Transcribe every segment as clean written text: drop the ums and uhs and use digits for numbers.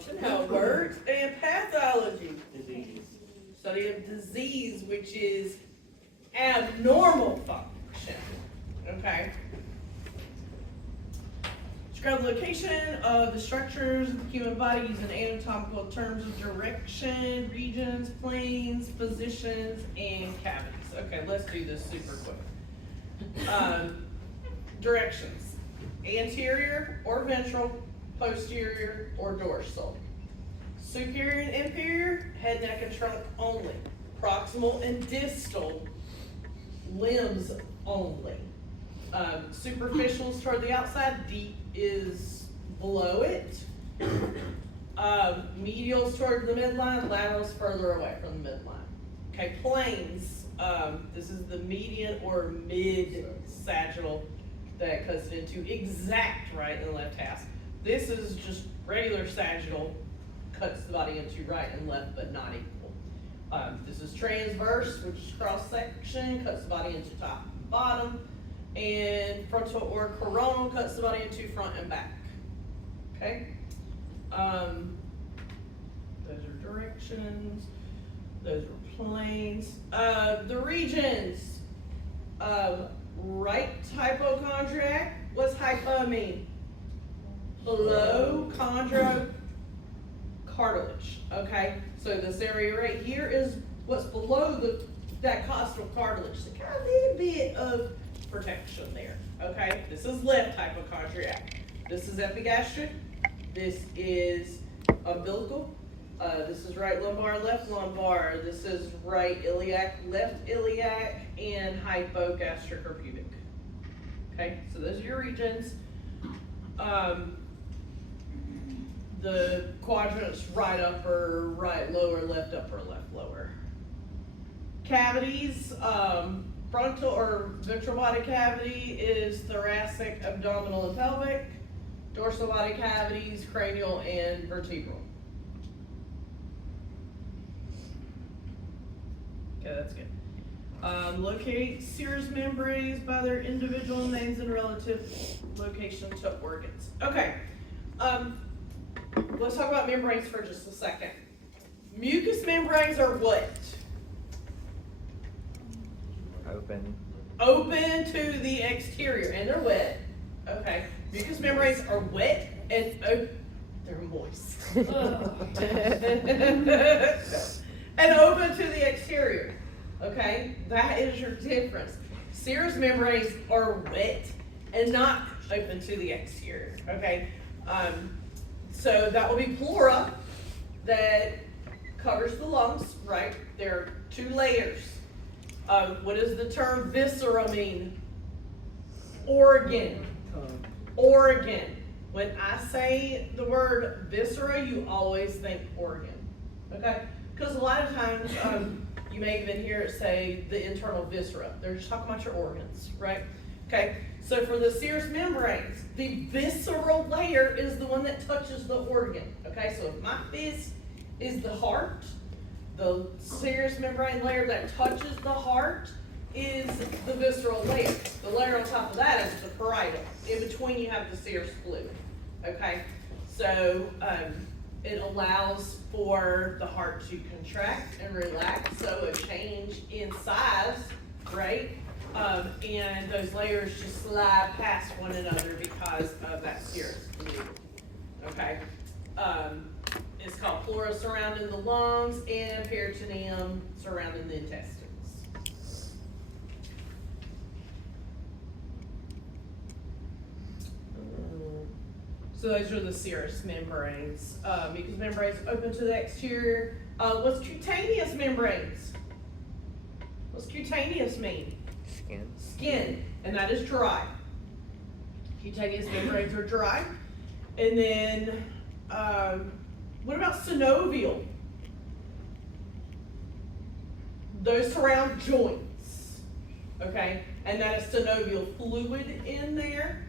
function, how it works, and pathology, Disease. study of disease, which is abnormal function. Okay. Describe the location of the structures of the human body using anatomical terms of direction, regions, planes, positions, and cavities. Okay, let's do this super quick. Directions: anterior or ventral, posterior or dorsal. Superior and inferior, head, neck, and trunk only. Proximal and distal, limbs only. Superficials toward the outside, deep is below it. Medials toward the midline, laterals further away from the midline. Okay, planes, this is the median or mid-sagittal that cuts it into exact right and left halves. This is just regular sagittal, cuts the body into right and left but not equal. This is transverse, which is cross-section, cuts the body into top and bottom. And frontal or coronal cuts the body into front and back. Okay? Those are directions. Those are planes. The regions. Right hypochondriac. What's hypo mean? Below chondro cartilage. Okay? So this area right here is what's below that costal cartilage. So got a little bit of protection there. Okay? This is left hypochondriac. This is epigastric. This is umbilical. This is right lumbar, left lumbar. This is right iliac, left iliac, and hypogastric or pubic. Okay? So those are your regions. The quadrants: right upper, right lower, left upper, left lower. Cavities, frontal or ventral body cavity is thoracic, abdominal, and pelvic. Dorsal body cavities, cranial and vertebral. Okay, that's good. Locate serous membranes by their individual names and relative location to organs. Okay, let's talk about membranes for just a second. Mucous membranes are what? Open to the exterior, and they're wet. Okay. Mucous membranes are wet and they're moist. And open to the exterior. Okay? That is your difference. Serous membranes are wet and not open to the exterior. Okay? So that will be pleura that covers the lungs, right? There are two layers. What does the term viscera mean? Organ. Organ. When I say the word viscera, you always think organ. Okay? Because a lot of times you may even hear it say the internal viscera. They're just talking about your organs, right? Okay? So for the serous membranes, the visceral layer is the one that touches the organ. Okay? So if my fist is the heart, the serous membrane layer that touches the heart is the visceral layer. The layer on top of that is the parietal. In between you have the serous fluid. Okay? So it allows for the heart to contract and relax, so a change in size, right? And those layers just slide past one another because of that serous fluid. Okay? It's called pleura surrounding the lungs and peritoneum surrounding the intestines. So those are the serous membranes. Mucous membranes open to the exterior. What's cutaneous membranes? What's cutaneous mean? Skin. Skin, and that is dry. Cutaneous membranes are dry. And then, what about synovial? Those surround joints, okay? And that is synovial fluid in there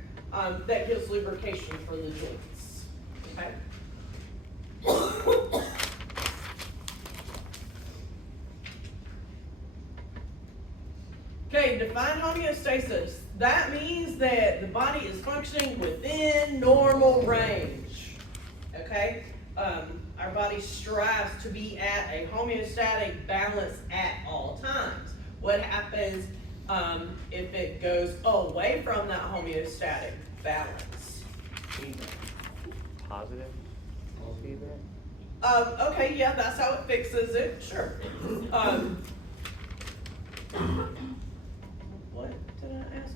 that gives lubrication for the joints, okay? Okay, define homeostasis. That means that the body is functioning within normal range, okay? our body strives to be at a homeostatic balance at all times. What happens, if it goes away from that homeostatic balance? Positive feedback? Okay, yeah, that's how it fixes it, sure. What did I ask?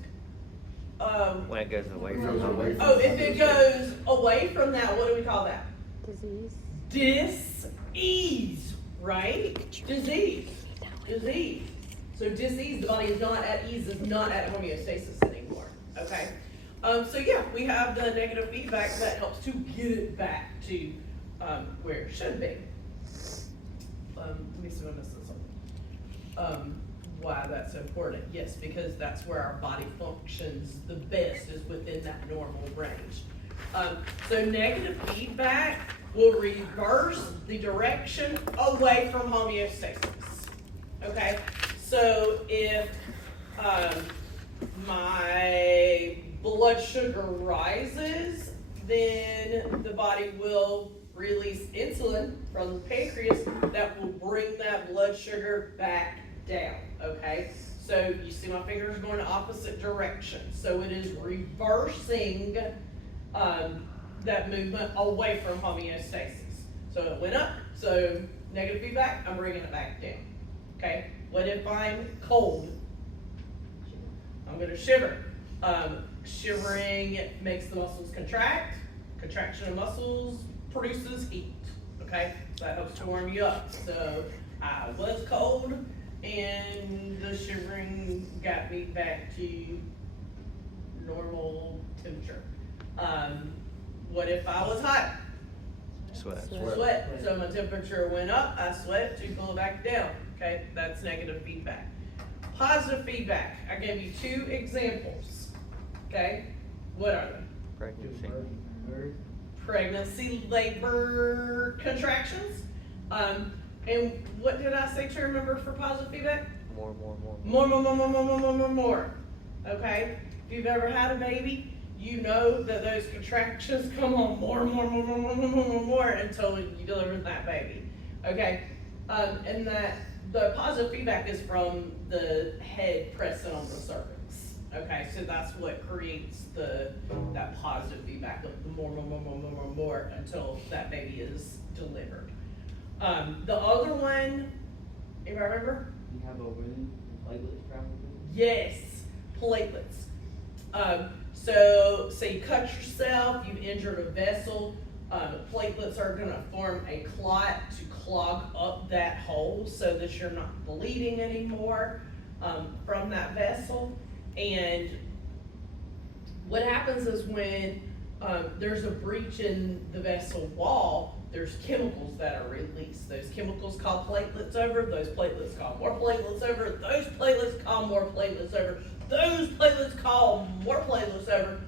When it goes away Goes from away home. from- Oh, if it goes away from that, what do we call that? Disease. Dis-ease, right? Disease. So dis-ease, the body is not at ease, is not at homeostasis anymore, okay? So yeah, we have the negative feedback that helps to get it back to, where it should be. Let me see if I'm missing something. Why that's important, yes, because that's where our body functions the best, is within that normal range. So negative feedback will reverse the direction away from homeostasis. Okay, so if my blood sugar rises, then the body will release insulin from the pancreas that will bring that blood sugar back down. Okay, so you see my fingers going in opposite directions, so it is reversing that movement away from homeostasis. So it went up, so negative feedback, I'm bringing it back down. Okay, what if I'm cold? I'm gonna shiver. Shivering makes the muscles contract. Contraction of muscles produces heat. Okay, so that helps to warm you up. So I was cold, and the shivering got me back to normal temperature. What if I was hot? Sweat. Sweat. So my temperature went up, I sweat to go back down. Okay, that's negative feedback. Positive feedback, I gave you 2 examples. Okay, what are they? Pregnancy. Pregnancy, labor, contractions. And what did I say to remember for positive feedback? More. More. Okay, if you've ever had a baby, you know that those contractions come on more until you deliver that baby. Okay, and that the positive feedback is from the head pressing on the cervix. Okay, so that's what creates that positive feedback of the more until that baby is delivered. The other one, if I remember? You have a wound and platelets travel through? Yes, platelets. So say you cut yourself, you've injured a vessel, platelets are gonna form a clot to clog up that hole so that you're not bleeding anymore from that vessel. And what happens is when there's a breach in the vessel wall, there's chemicals that are released. Those chemicals call platelets over, those platelets call more platelets over, those platelets call more platelets over, those platelets call more platelets over,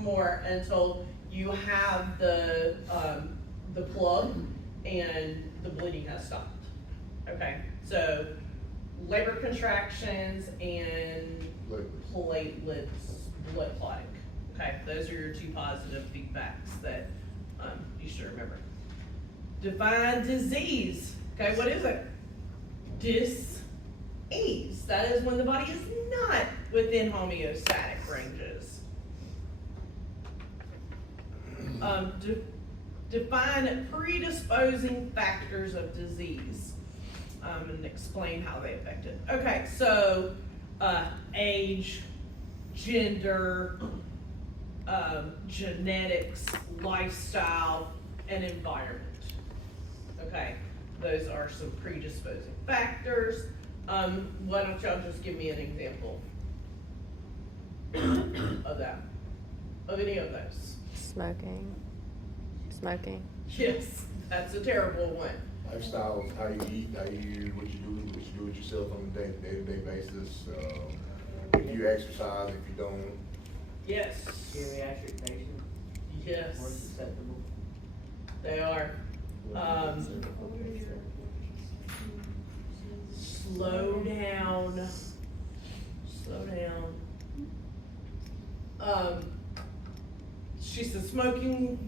more, until you have the plug and the bleeding has stopped. Okay, so labor contractions and platelets, blood clotting. Okay, those are your 2 positive feedbacks that you should remember. Define disease. Okay, what is it? Dis-ease. That is when the body is not within homeostatic ranges. Define predisposing factors of disease, and explain how they affect it. Okay, so age, gender, genetics, lifestyle, and environment. Okay, those are some predisposing factors. Why don't y'all just give me an example of that, of any of those? Smoking. Yes, that's a terrible one. Lifestyle, how you eat, what you do with yourself on a day-to-day basis. If you exercise, if you don't. Yes, Geriatric patients, more yes, susceptible. they are. Slow down. she said smoking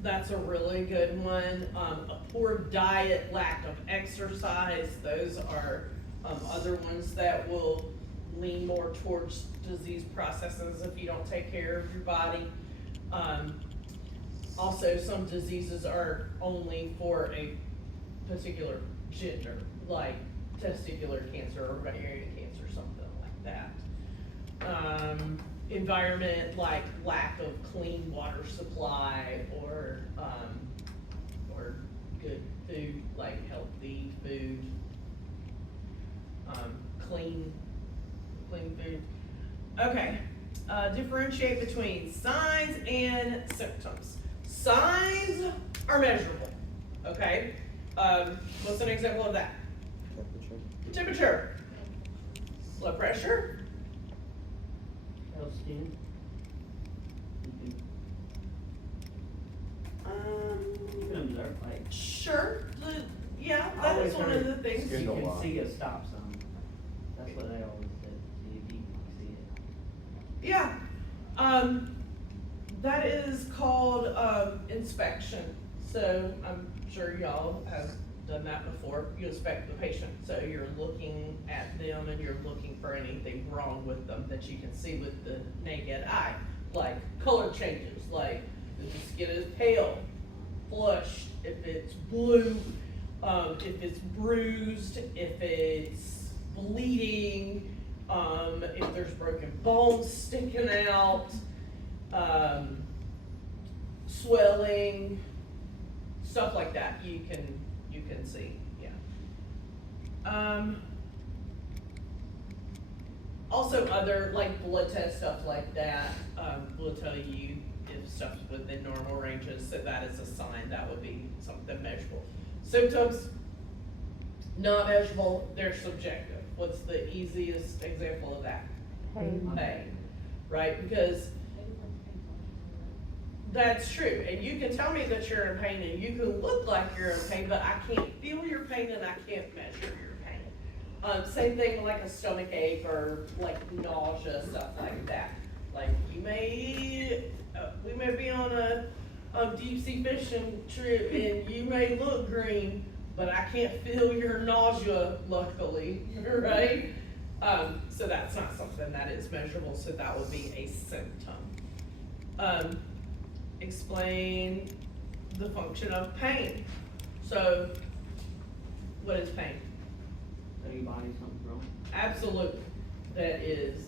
that's a really good one. A poor diet, lack of exercise, those are, other ones that will lean more towards disease processes if you don't take care of your body. Also, some diseases are only for a particular gender, like testicular cancer or ovarian cancer, something like that. Environment, like lack of clean water supply or good food, like healthy food. Clean food. Okay, differentiate between signs and symptoms. Signs are measurable, okay? What's an example of that? Temperature. Blood pressure. Pale skin. You can observe, like, Sure, yeah, I that always is one of heard the things. skin you don't can lie. see a stop sign. That's what they always said, see if you can see it. Yeah, that is called, inspection. So I'm sure y'all have done that before. You inspect the patient, so you're looking at them and you're looking for anything wrong with them that you can see with the naked eye. Like color changes, like if the skin is pale, flushed, if it's blue, if it's bruised, if it's bleeding, if there's broken bones sticking out, swelling, stuff like that, you can see, yeah. Also other, like blood test, stuff like that, will tell you if stuff's within normal ranges, so that is a sign, that would be something measurable. Symptoms, not measurable, they're subjective. What's the easiest example of that? Pain, right? Because that's true, and you can tell me that you're in pain, and you can look like you're in pain, but I can't feel your pain and I can't measure your pain. Same thing like a stomach ache or like nausea, stuff like that. Like we may be on a deep sea fishing trip and you may look green, but I can't feel your nausea, luckily, right? So that's not something that is measurable, so that would be a symptom. Explain the function of pain. So, what is pain? Tell your body something's wrong. Absolutely. That is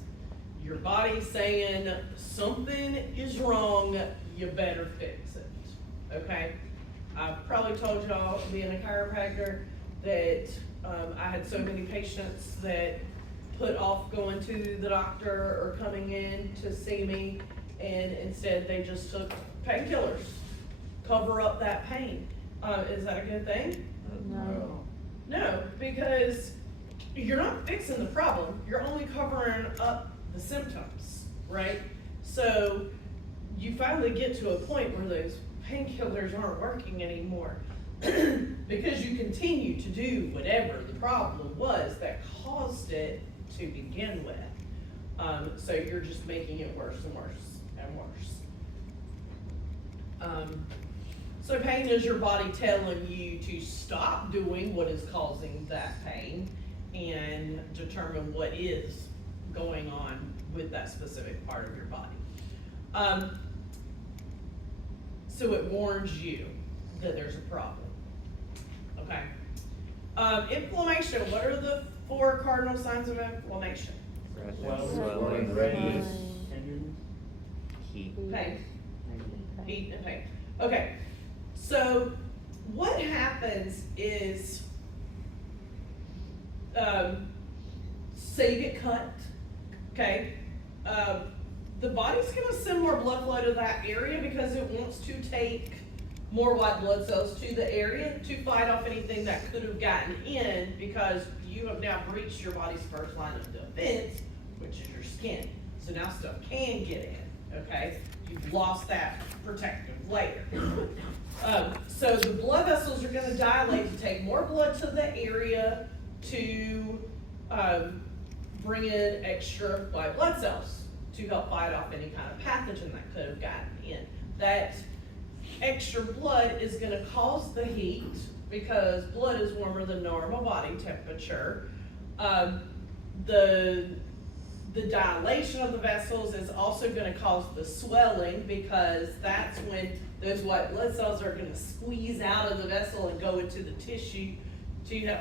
your body saying something is wrong, you better fix it, okay? I've probably told y'all, being a chiropractor, that I had so many patients that put off going to the doctor or coming in to see me, and instead they just took painkillers, cover up that pain. Is that a good thing? No. No, because you're not fixing the problem, you're only covering up the symptoms, right? So you finally get to a point where those painkillers aren't working anymore because you continue to do whatever the problem was that caused it to begin with. So you're just making it worse and worse and worse. So pain is your body telling you to stop doing what is causing that pain and determine what is going on with that specific part of your body. So it warns you that there's a problem, okay? Inflammation, what are the 4 cardinal signs of inflammation? Swelling, redness, heat, tenderness, heat. Pain, pain. heat and pain. Okay, so what happens is, say you get cut, okay? The body's gonna send more blood flow to that area because it wants to take more white blood cells to the area to fight off anything that could have gotten in, because you have now breached your body's first line of defense, which is your skin. So now stuff can get in, okay? You've lost that protective layer. So the blood vessels are gonna dilate to take more blood to the area to bring in extra white blood cells to help fight off any kind of pathogen that could have gotten in. that extra blood is gonna cause the heat because blood is warmer than normal body temperature. The dilation of the vessels is also gonna cause the swelling because that's when those white blood cells are gonna squeeze out of the vessel and go into the tissue to, you know,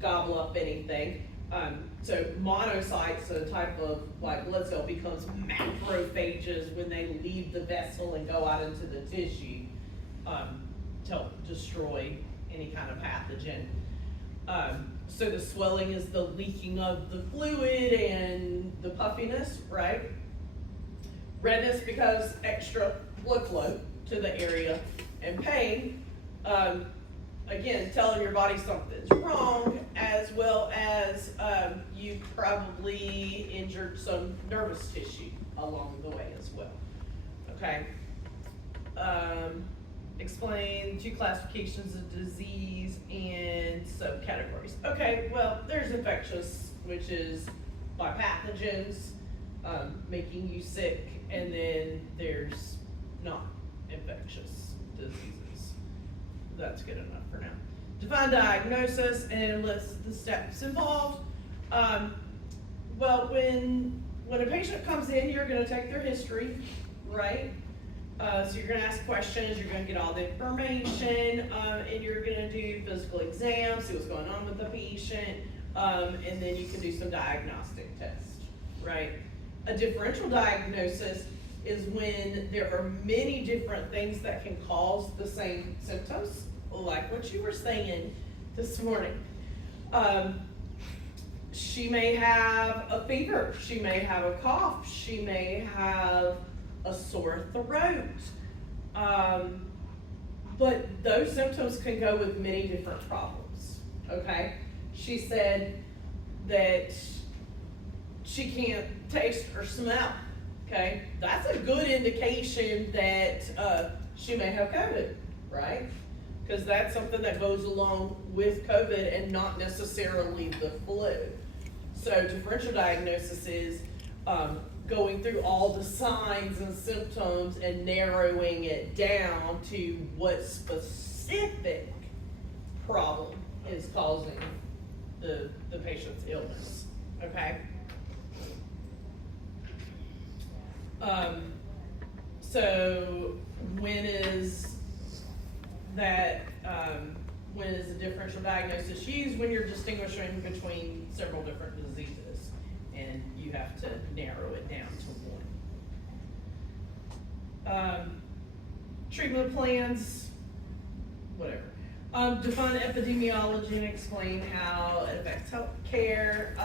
gobble up anything. So monocytes, a type of white blood cell, becomes macrophages when they leave the vessel and go out into the tissue, to help destroy any kind of pathogen. So the swelling is the leaking of the fluid and the puffiness, right? Redness because extra blood flow to the area, and pain, again, telling your body something's wrong, as well as you probably injured some nervous tissue along the way as well. Okay. Explain 2 classifications of disease and subcategories. Okay, well, there's infectious, which is by pathogens, making you sick, and then there's not infectious diseases. That's good enough for now. Define diagnosis and list the steps involved. Well, when a patient comes in, you're gonna take their history, right? So you're gonna ask questions, you're gonna get all the information, and you're gonna do physical exams, see what's going on with the patient, and then you can do some diagnostic tests, right? A differential diagnosis is when there are many different things that can cause the same symptoms, like what you were saying this morning. She may have a fever, she may have a cough, she may have a sore throat. But those symptoms can go with many different problems, okay? She said that she can't taste or smell, okay? That's a good indication that she may have COVID, right? Because that's something that goes along with COVID and not necessarily the flu. So differential diagnosis is going through all the signs and symptoms and narrowing it down to what specific problem is causing the patient's illness, okay? So when is a differential diagnosis used? When you're distinguishing between several different diseases and you have to narrow it down to one. Treatment plans, whatever. Define epidemiology and explain how it affects healthcare.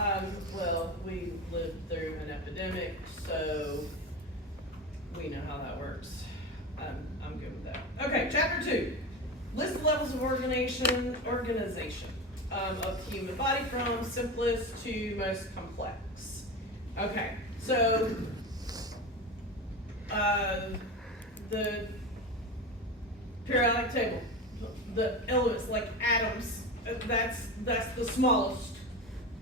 Well, we lived through an epidemic, so we know how that works. I'm good with that. Okay, chapter 2. List levels of organization of the human body from simplest to most complex. Okay, so the periodic table, the elements like atoms, that's the smallest.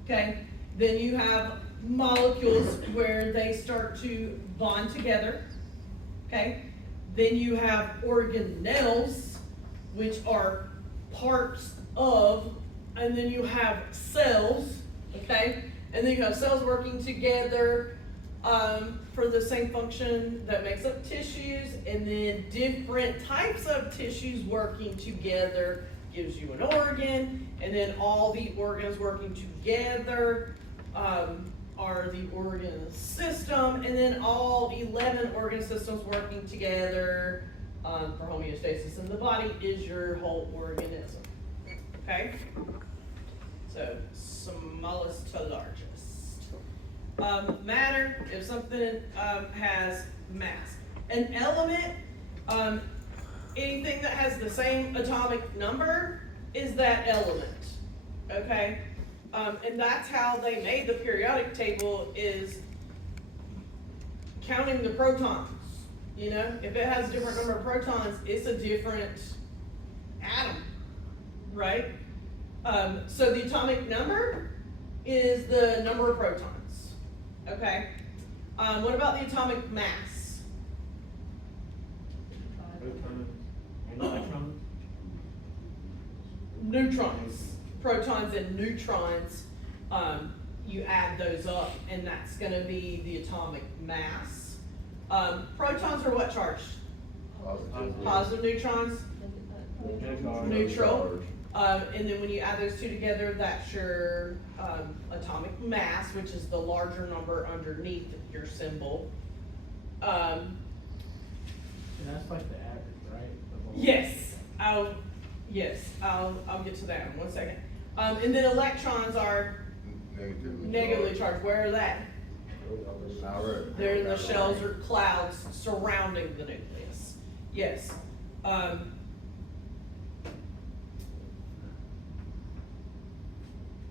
Okay, then you have molecules where they start to bond together. Okay, then you have organelles, which are parts of, and then you have cells, okay? And then you have cells working together for the same function that makes up tissues, and then different types of tissues working together gives you an organ, and then all the organs working together are the organ system, and then all 11 organ systems working together for homeostasis in the body is your whole organism, okay? So, smallest to largest. Matter, if something has mass. An element, anything that has the same atomic number is that element, okay? And that's how they made the periodic table, is counting the protons. You know, if it has a different number of protons, it's a different atom, right? So the atomic number is the number of protons, okay? What about the atomic mass? Protons and electrons? Neutrons, protons and neutrons, you add those up, and that's gonna be the atomic mass. Protons are what charged? Positive neutrons, neutral. And then when you add those two together, that's your atomic mass, which is the larger number underneath your symbol. And that's like the average, right? Of all- Yes, I'll get to that in 1 second. And then electrons are negatively charged. Where are they? They're in the shells or clouds surrounding the nucleus. Yes.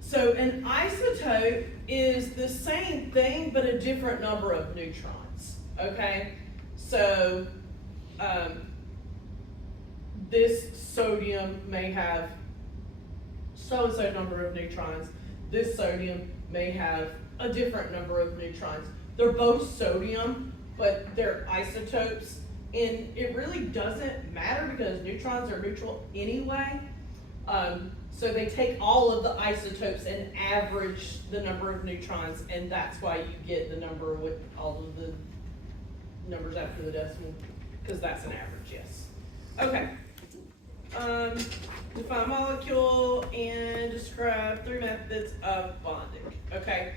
So an isotope is the same thing, but a different number of neutrons, okay? So, this sodium may have so-and-so number of neutrons. This sodium may have a different number of neutrons. They're both sodium, but they're isotopes, and it really doesn't matter because neutrons are neutral anyway. So they take all of the isotopes and average the number of neutrons, and that's why you get the number with all of the numbers after the decimal, because that's an average, yes. Okay. Define molecule and describe 3 methods of bonding. Okay.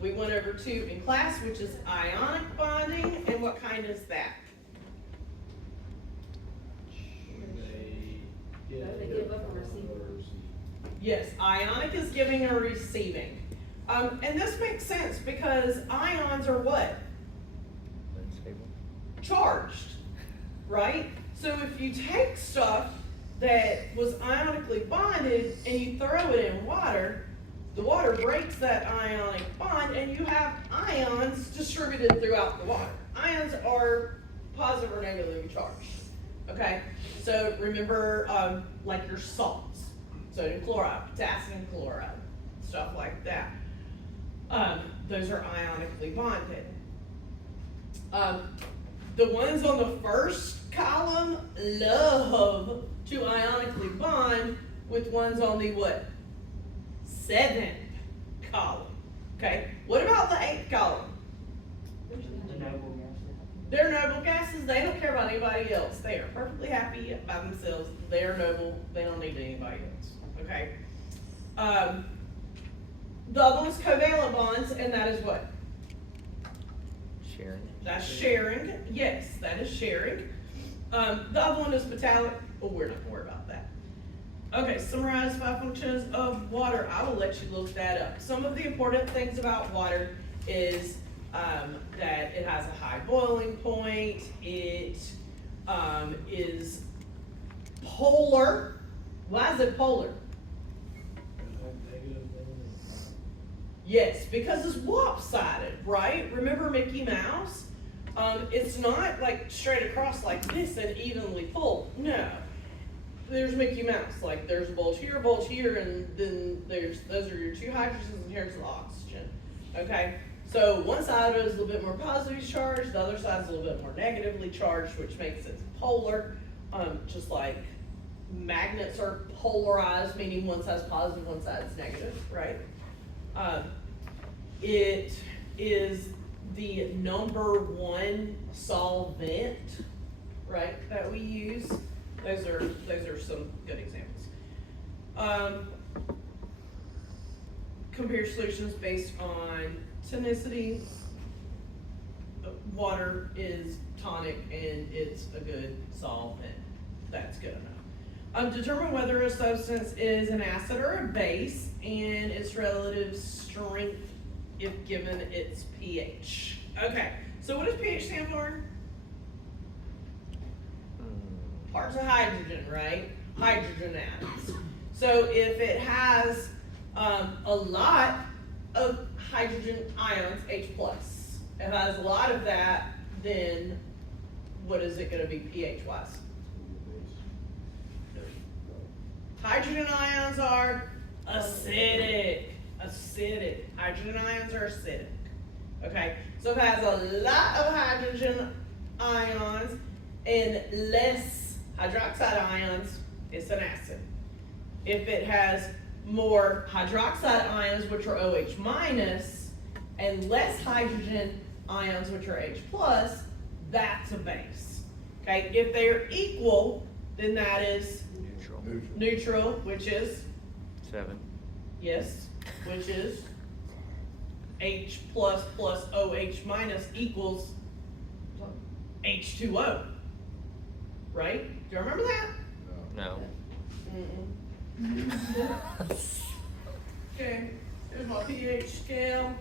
We went over 2 in class, which is ionic bonding, and what kind is that? They give up or receive. Yes, ionic is giving or receiving. And this makes sense because ions are what? Unstable. Charged, right? So if you take stuff that was ionically bonded and you throw it in water, the water breaks that ionic bond and you have ions distributed throughout the water. Ions are positive or negatively charged, okay? So remember, like your salts, sodium chloride, potassium chloride, stuff like that. Those are ionically bonded. The ones on the first column love to ionically bond with ones on the what? 7th column. Okay, what about the 8th column? The noble gases. They're noble gases, they don't care about anybody else. They are perfectly happy by themselves. They are noble, they don't need anybody else. Okay. The other one's covalent bonds, and that is what? Sharing. That's sharing. Yes, that is sharing. The other one is metallic, but we're not gonna worry about that. Okay, summarize 5 functions of water. I will let you look that up. Some of the important things about water is that it has a high boiling point. It is polar. Why is it polar? Yes, because it's lopsided, right? Remember Mickey Mouse? It's not like straight across like this and evenly full. No. There's Mickey Mouse. Like there's a bulge here, and then those are your 2 hydrogens, and here's the oxygen. Okay? So one side is a little bit more positively charged, the other side is a little bit more negatively charged, which makes it polar. Just like magnets are polarized, meaning one side's positive, one side's negative, right? It is the number 1 solvent, right, that we use. Those are some good examples. Compare solutions based on tonicity. Water is tonic and it's a good solvent. That's good enough. Determine whether a substance is an acid or a base and its relative strength if given its pH. Okay, so what does pH stand for? Parts of hydrogen, right? Hydrogen atoms. So if it has a lot of hydrogen ions, H+, it has a lot of that, then what is it gonna be pH-wise? Hydrogen ions are acidic. Hydrogen ions are acidic. Okay, so if it has a lot of hydrogen ions, and less hydroxide ions, it's an acid. If it has more hydroxide ions, which are OH minus, and less hydrogen ions, which are H plus, that's a base. Okay, if they are equal, then that is Neutral. neutral, which is, 7. yes, which is H plus plus OH minus equals H2O. Right? Do you remember that? No. Okay, here's my pH scale.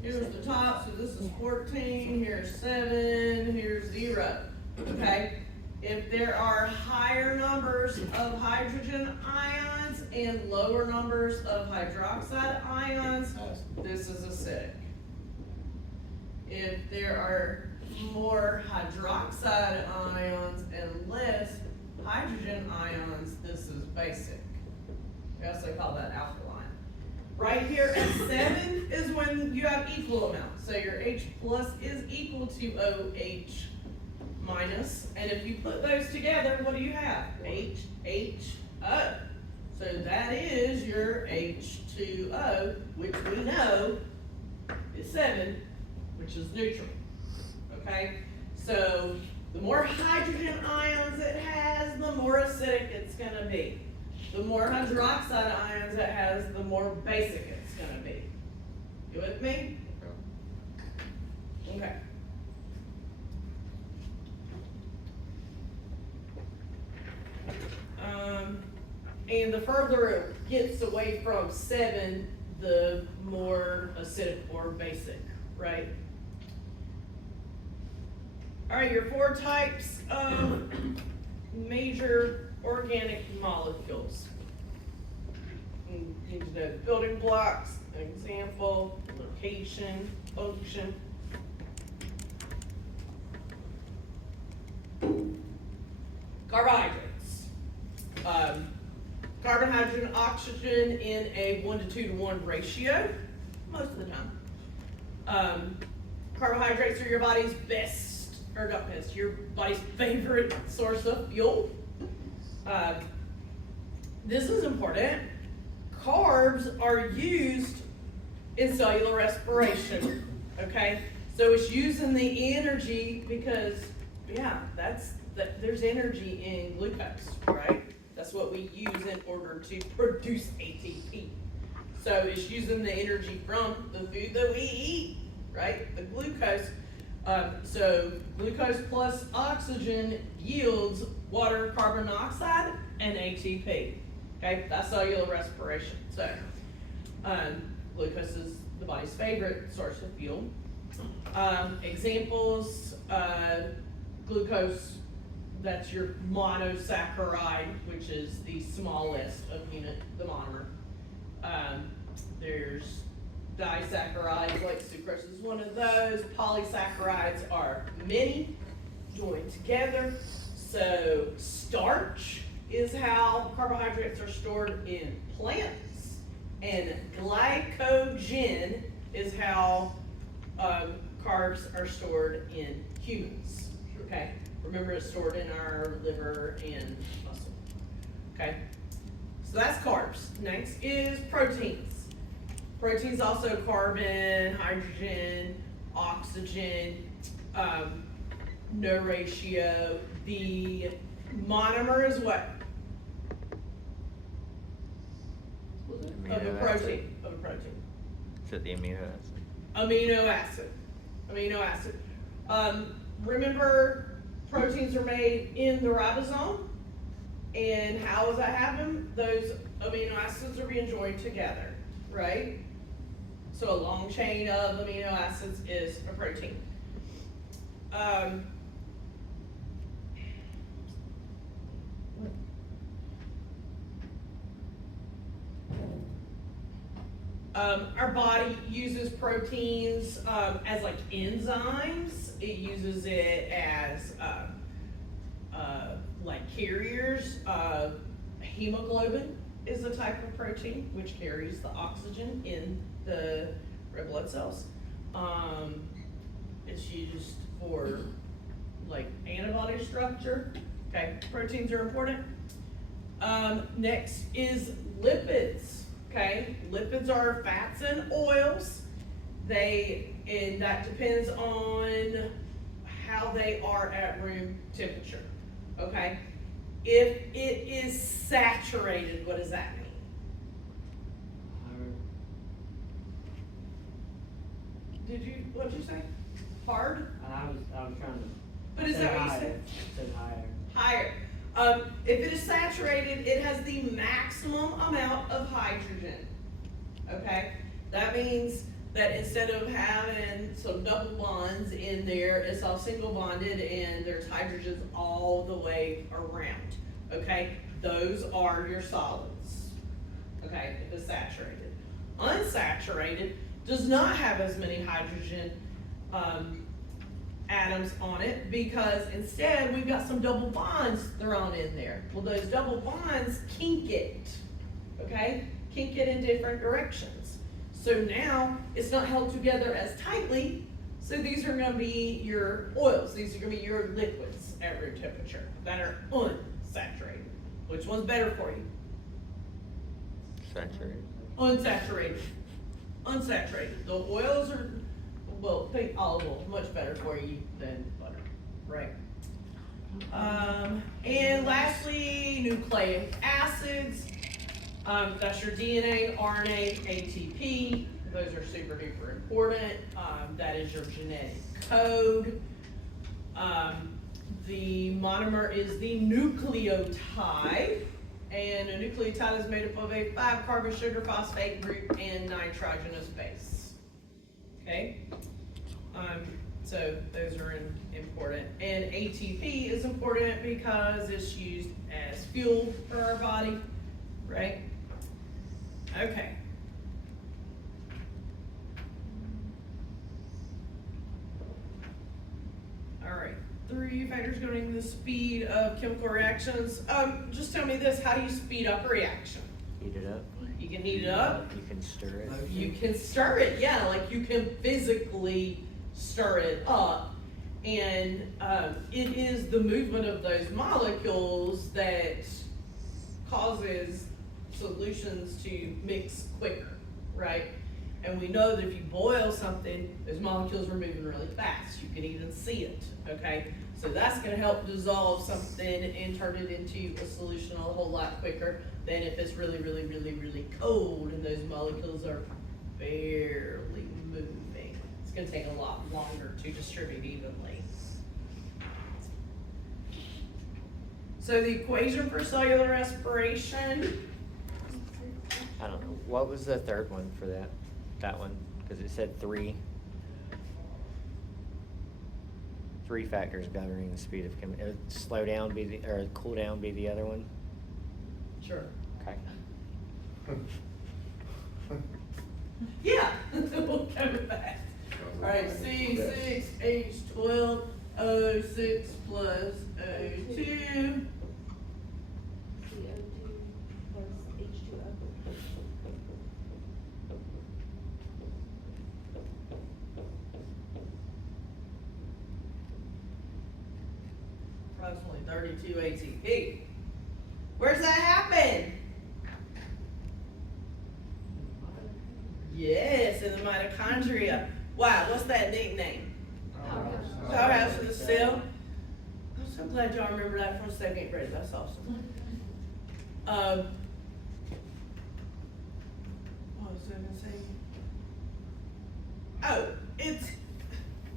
Here's the top, so this is 14, here's 7, here's 0, okay? If there are higher numbers of hydrogen ions and lower numbers of hydroxide ions, this is acidic. If there are more hydroxide ions and less hydrogen ions, this is basic. We also call that alkaline. Right here at 7 is when you have equal amounts. So your H plus is equal to OH minus. And if you put those together, what do you have? HHO. So that is your H2O, which we know is 7, which is neutral. Okay? So the more hydrogen ions it has, the more acidic it's gonna be. The more hydroxide ions it has, the more basic it's gonna be. You with me? Okay. And the further it gets away from 7, the more acidic or basic, right? All right, your 4 types of major organic molecules. You need to know building blocks, example, location, function. Carbohydrates. Carbon, hydrogen, oxygen in a 1 to 2 to 1 ratio, most of the time. Carbohydrates are your body's best, or not best, your body's favorite source of fuel. This is important. Carbs are used in cellular respiration, okay? So it's using the energy because, yeah, there's energy in glucose, right? That's what we use in order to produce ATP. So it's using the energy from the food that we eat, right? The glucose. So glucose plus oxygen yields water, carbon dioxide, and ATP. Okay, that's cellular respiration. So glucose is the body's favorite source of fuel. Examples, glucose, that's your monosaccharide, which is the smallest of the monomer. There's disaccharides, like sucrose is one of those. Polysaccharides are many joined together. So starch is how carbohydrates are stored in plants, and glycogen is how carbs are stored in humans. Okay, remember it's stored in our liver and muscle. Okay, so that's carbs. Next is proteins. Proteins also carbon, hydrogen, oxygen, no ratio. The monomer is what? Of a protein. Is it the amino acid? Amino acid. Remember, proteins are made in the ribosome, and how does that happen? Those amino acids are being joined together, right? So a long chain of amino acids is a protein. Our body uses proteins as like enzymes. It uses it as like carriers. Hemoglobin is a type of protein which carries the oxygen in the red blood cells. It's used for like antibody structure. Okay, proteins are important. Next is lipids, okay? Lipids are fats and oils. And that depends on how they are at room temperature, okay? If it is saturated, what does that mean? What'd you say? Hard? I was trying to. But is that what you higher. said? Said higher. Higher. If it is saturated, it has the maximum amount of hydrogen. Okay? That means that instead of having some double bonds in there, it's all single bonded and there's hydrogens all the way around. Okay? Those are your solids. Okay? If it's saturated. Unsaturated does not have as many hydrogen atoms on it because instead we've got some double bonds thrown in there. Well, those double bonds kink it, okay? Kink it in different directions. So now it's not held together as tightly, so these are gonna be your oils. These are gonna be your liquids at room temperature that are unsaturated. Which one's better for you? Saturated. Unsaturated. Unsaturated. The oils are, well, think olive oil, much better for you than butter, right? And lastly, nucleic acids. That's your DNA, RNA, ATP. Those are super duper important. That is your genetic code. The monomer is the nucleotide. And a nucleotide is made up of a 5-carbon sugar phosphate group and nitrogenous base. Okay? So those are important. And ATP is important because it's used as fuel for our body, right? Okay. All right. 3 factors governing the speed of chemical reactions. Just tell me this, how do you speed up a reaction? Heat it up. You can heat it up. You can stir it. You can stir it, yeah, like you can physically stir it up. And it is the movement of those molecules that causes solutions to mix quicker, right? And we know that if you boil something, those molecules are moving really fast. You can even see it, okay? So that's gonna help dissolve something and turn it into a solution a whole lot quicker than if it's really, really, really, really cold and those molecules are barely moving. It's gonna take a lot longer to distribute evenly. So the equation for cellular respiration, I don't know. What was the third one for that? That one? Because it said 3. 3 factors governing the speed of slow down be the, or cool down be the other one? sure. Okay. Yeah, we'll cover that. Alright, C6H12O6 plus O2. CO2 plus H2O. Approximately 32 ATP. Where's that happen? Yes, in the mitochondria. Wow, what's that nickname? Powerhouse of the cell. I'm so glad y'all remember that from 2nd grade. That's awesome. What was I gonna say? Oh, it's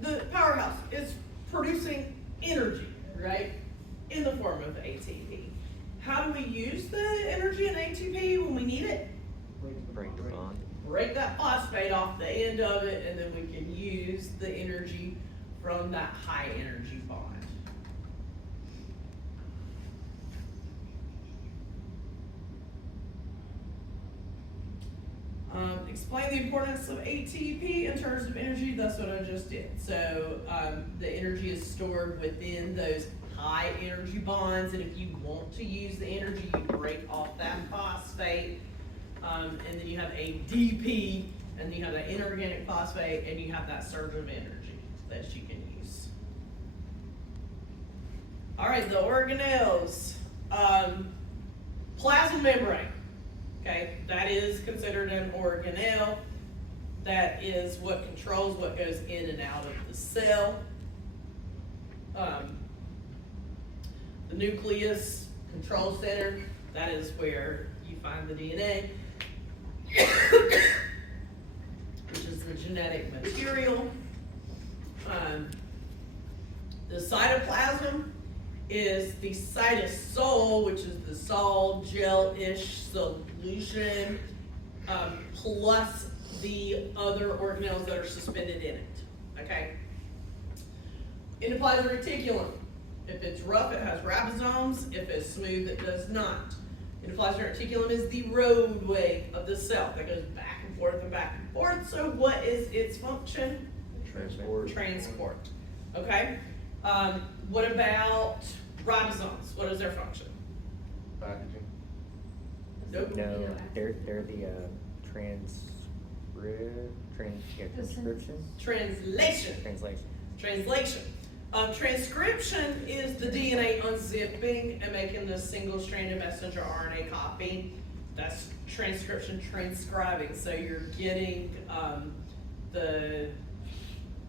the powerhouse is producing energy, right? In the form of ATP. How do we use the energy in ATP when we need it? Break the bond. Break that phosphate off the end of it, and then we can use the energy from that high energy bond. Explain the importance of ATP in terms of energy. That's what I just did. So the energy is stored within those high energy bonds, and if you want to use the energy, you break off that phosphate, and then you have ADP, and then you have that inorganic phosphate, and you have that surge of energy that you can use. All right, the organelles, plasma membrane, okay, that is considered an organelle. That is what controls what goes in and out of the cell. The nucleus control center, that is where you find the DNA, which is the genetic material. The cytoplasm is the cytosol, which is the sol gel-ish solution, plus the other organelles that are suspended in it, okay? Endoplasmic reticulum, if it's rough, it has ribosomes. If it's smooth, it does not. Endoplasmic reticulum is the roadway of the cell that goes back and forth and back and forth. So what is its function? Transport, okay? What about ribosomes? What is their function? Packaging. Nope. No, they're the transcription? Translation. Translation. Transcription is the DNA unzipping and making the single-stranded messenger RNA copy. That's transcription, transcribing. So you're getting the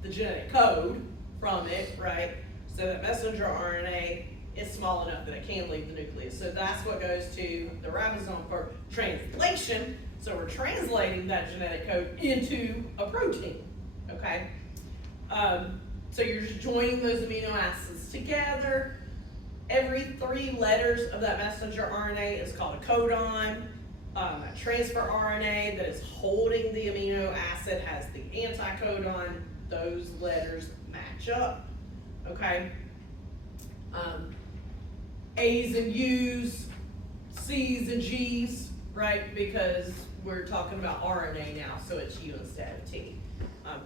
genetic code from it, right? So that messenger RNA is small enough that it can leave the nucleus. So that's what goes to the ribosome for translation. So we're translating that genetic code into a protein, okay? So you're just joining those amino acids together. Every 3 letters of that messenger RNA is called a codon. A transfer RNA that is holding the amino acid has the anticodon. Those letters match up, okay? A's and U's, C's and G's, right? Because we're talking about RNA now, so it's U instead of T.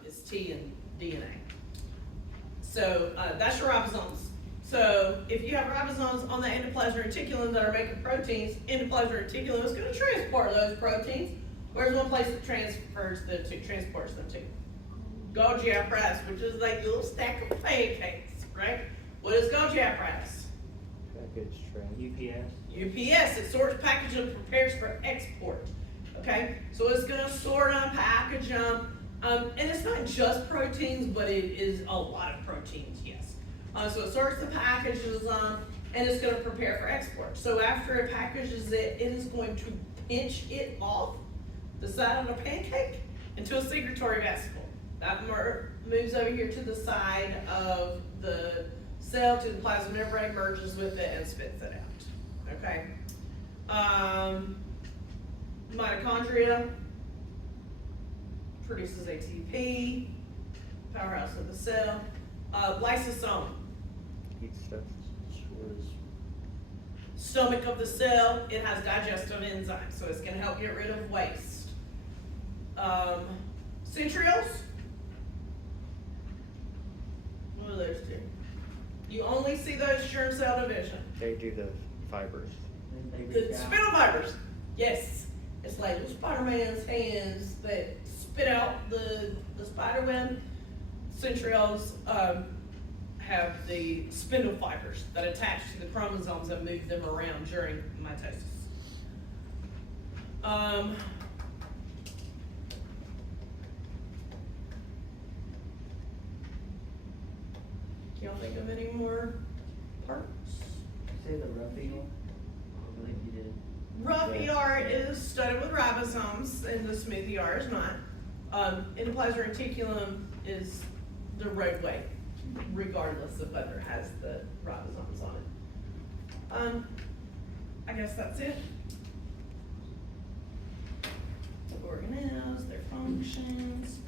It's T and DNA. So that's your ribosomes. So if you have ribosomes on the endoplasmic reticulum that are making proteins, endoplasmic reticulum is going to transport those proteins. Where's one place that transports them to? Golgi apparatus, which is like a little stack of pancakes, right? What is Golgi apparatus? Package train. UPS. UPS, it sorts, packages, and prepares for export, okay? So it's gonna sort them, package them, and it's not just proteins, but it is a lot of proteins, yes. So it sorts the packages, and it's gonna prepare for export. So after it packages it, it is going to pinch it off the side of the pancake into a secretory vesicle. That moves over here to the side of the cell, to the plasma membrane, merges with it, and spits it out, okay? Mitochondria produces ATP, powerhouse of the cell. Lysosome, Eat stuff. stomach of the cell, it has digestive enzymes, so it's gonna help get rid of waste. Centrioles, what are those two? You only see those germ cell division. They do the fibers. The spindle fibers, yes. It's like little Spider-Man's hands that spit out the spider web. Centrioles have the spindle fibers that attach to the chromosomes and move them around during mitosis. Can y'all think of any more parts? Say the rough eagle. I believe you did. Rough ER is studded with ribosomes, and the smooth ER is not. Endoplasmic reticulum is the roadway, regardless of whether it has the ribosomes on it. I guess that's it. Organelles, their functions.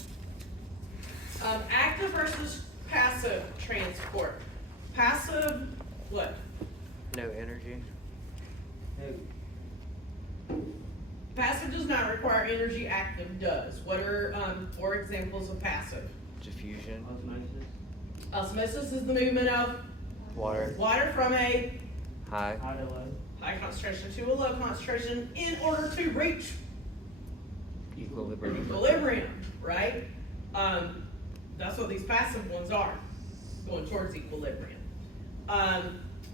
Active versus passive transport. Passive, what? No energy. Passive does not require energy, active does. What are 4 examples of passive? Diffusion. Osmosis. Osmosis is the movement of Water. water from a High. High to low. high concentration to a low concentration in order to reach Equilibrium. equilibrium, right? That's what these passive ones are, going towards equilibrium.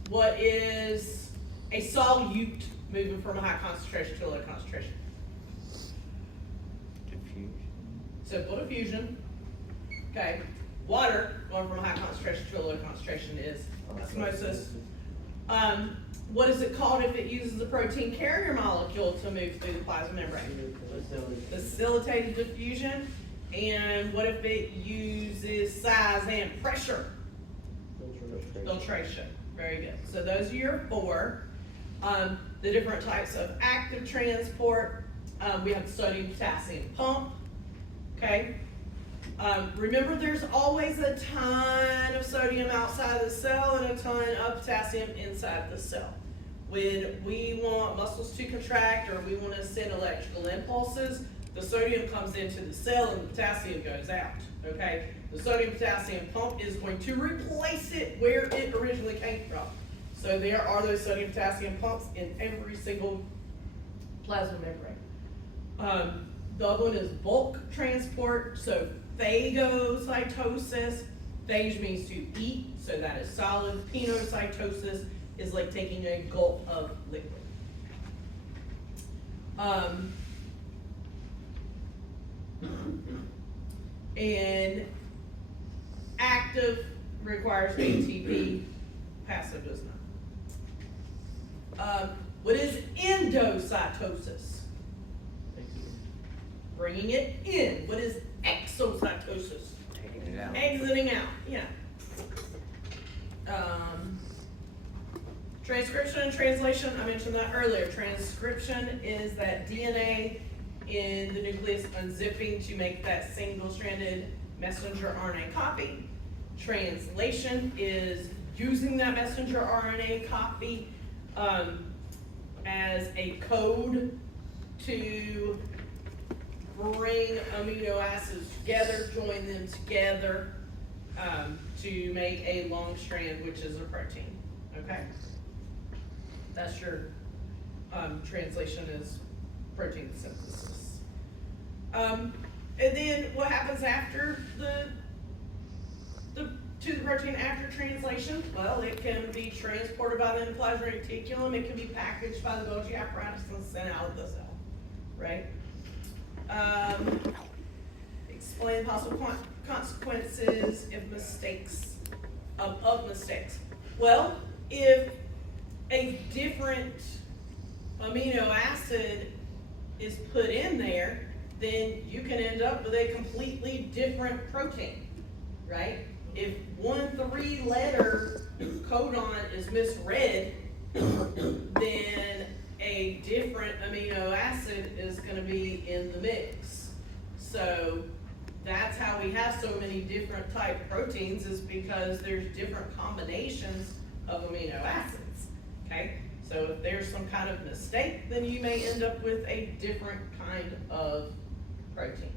what is a solute moving from a high concentration to a low concentration? Diffusion. Simple diffusion. Okay. Water going from a high concentration to a low concentration is osmosis. What is it called if it uses a protein carrier molecule to move through the plasma membrane? Facilitated diffusion. And what if it uses size and pressure? Filtration. Very good. So those are your four. The different types of active transport. We have the sodium potassium pump. Okay. Remember, there's always a ton of sodium outside the cell and a ton of potassium inside the cell. When we want muscles to contract or we want to send electrical impulses, the sodium comes into the cell and the potassium goes out. Okay? The sodium potassium pump is going to replace it where it originally came from. So there are those sodium potassium pumps in every single plasma membrane. The other one is bulk transport. So phagocytosis. Phage means to eat, so that is solid. Penocytosis is like taking a gulp of liquid. And active requires ATP, passive does not. What is endocytosis? Bringing it in. What is exocytosis? Taking it out. Exiting out, yeah. Transcription and translation, I mentioned that earlier. Transcription is that DNA in the nucleus unzipping to make that single-stranded messenger RNA copy. Translation is using that messenger RNA copy as a code to bring amino acids together, join them together to make a long strand, which is a protein. Okay? That's your translation is protein synthesis. And then what happens after to the protein after translation? Well, it can be transported by the endoplasmic reticulum. It can be packaged by the Golgi apparatus and sent out of the cell, right? Explain possible consequences of mistakes. Well, if a different amino acid is put in there, then you can end up with a completely different protein, right? If 1 3-letter codon is misread, then a different amino acid is going to be in the mix. So that's how we have so many different type proteins, is because there's different combinations of amino acids. Okay, so if there's some kind of mistake, then you may end up with a different kind of protein.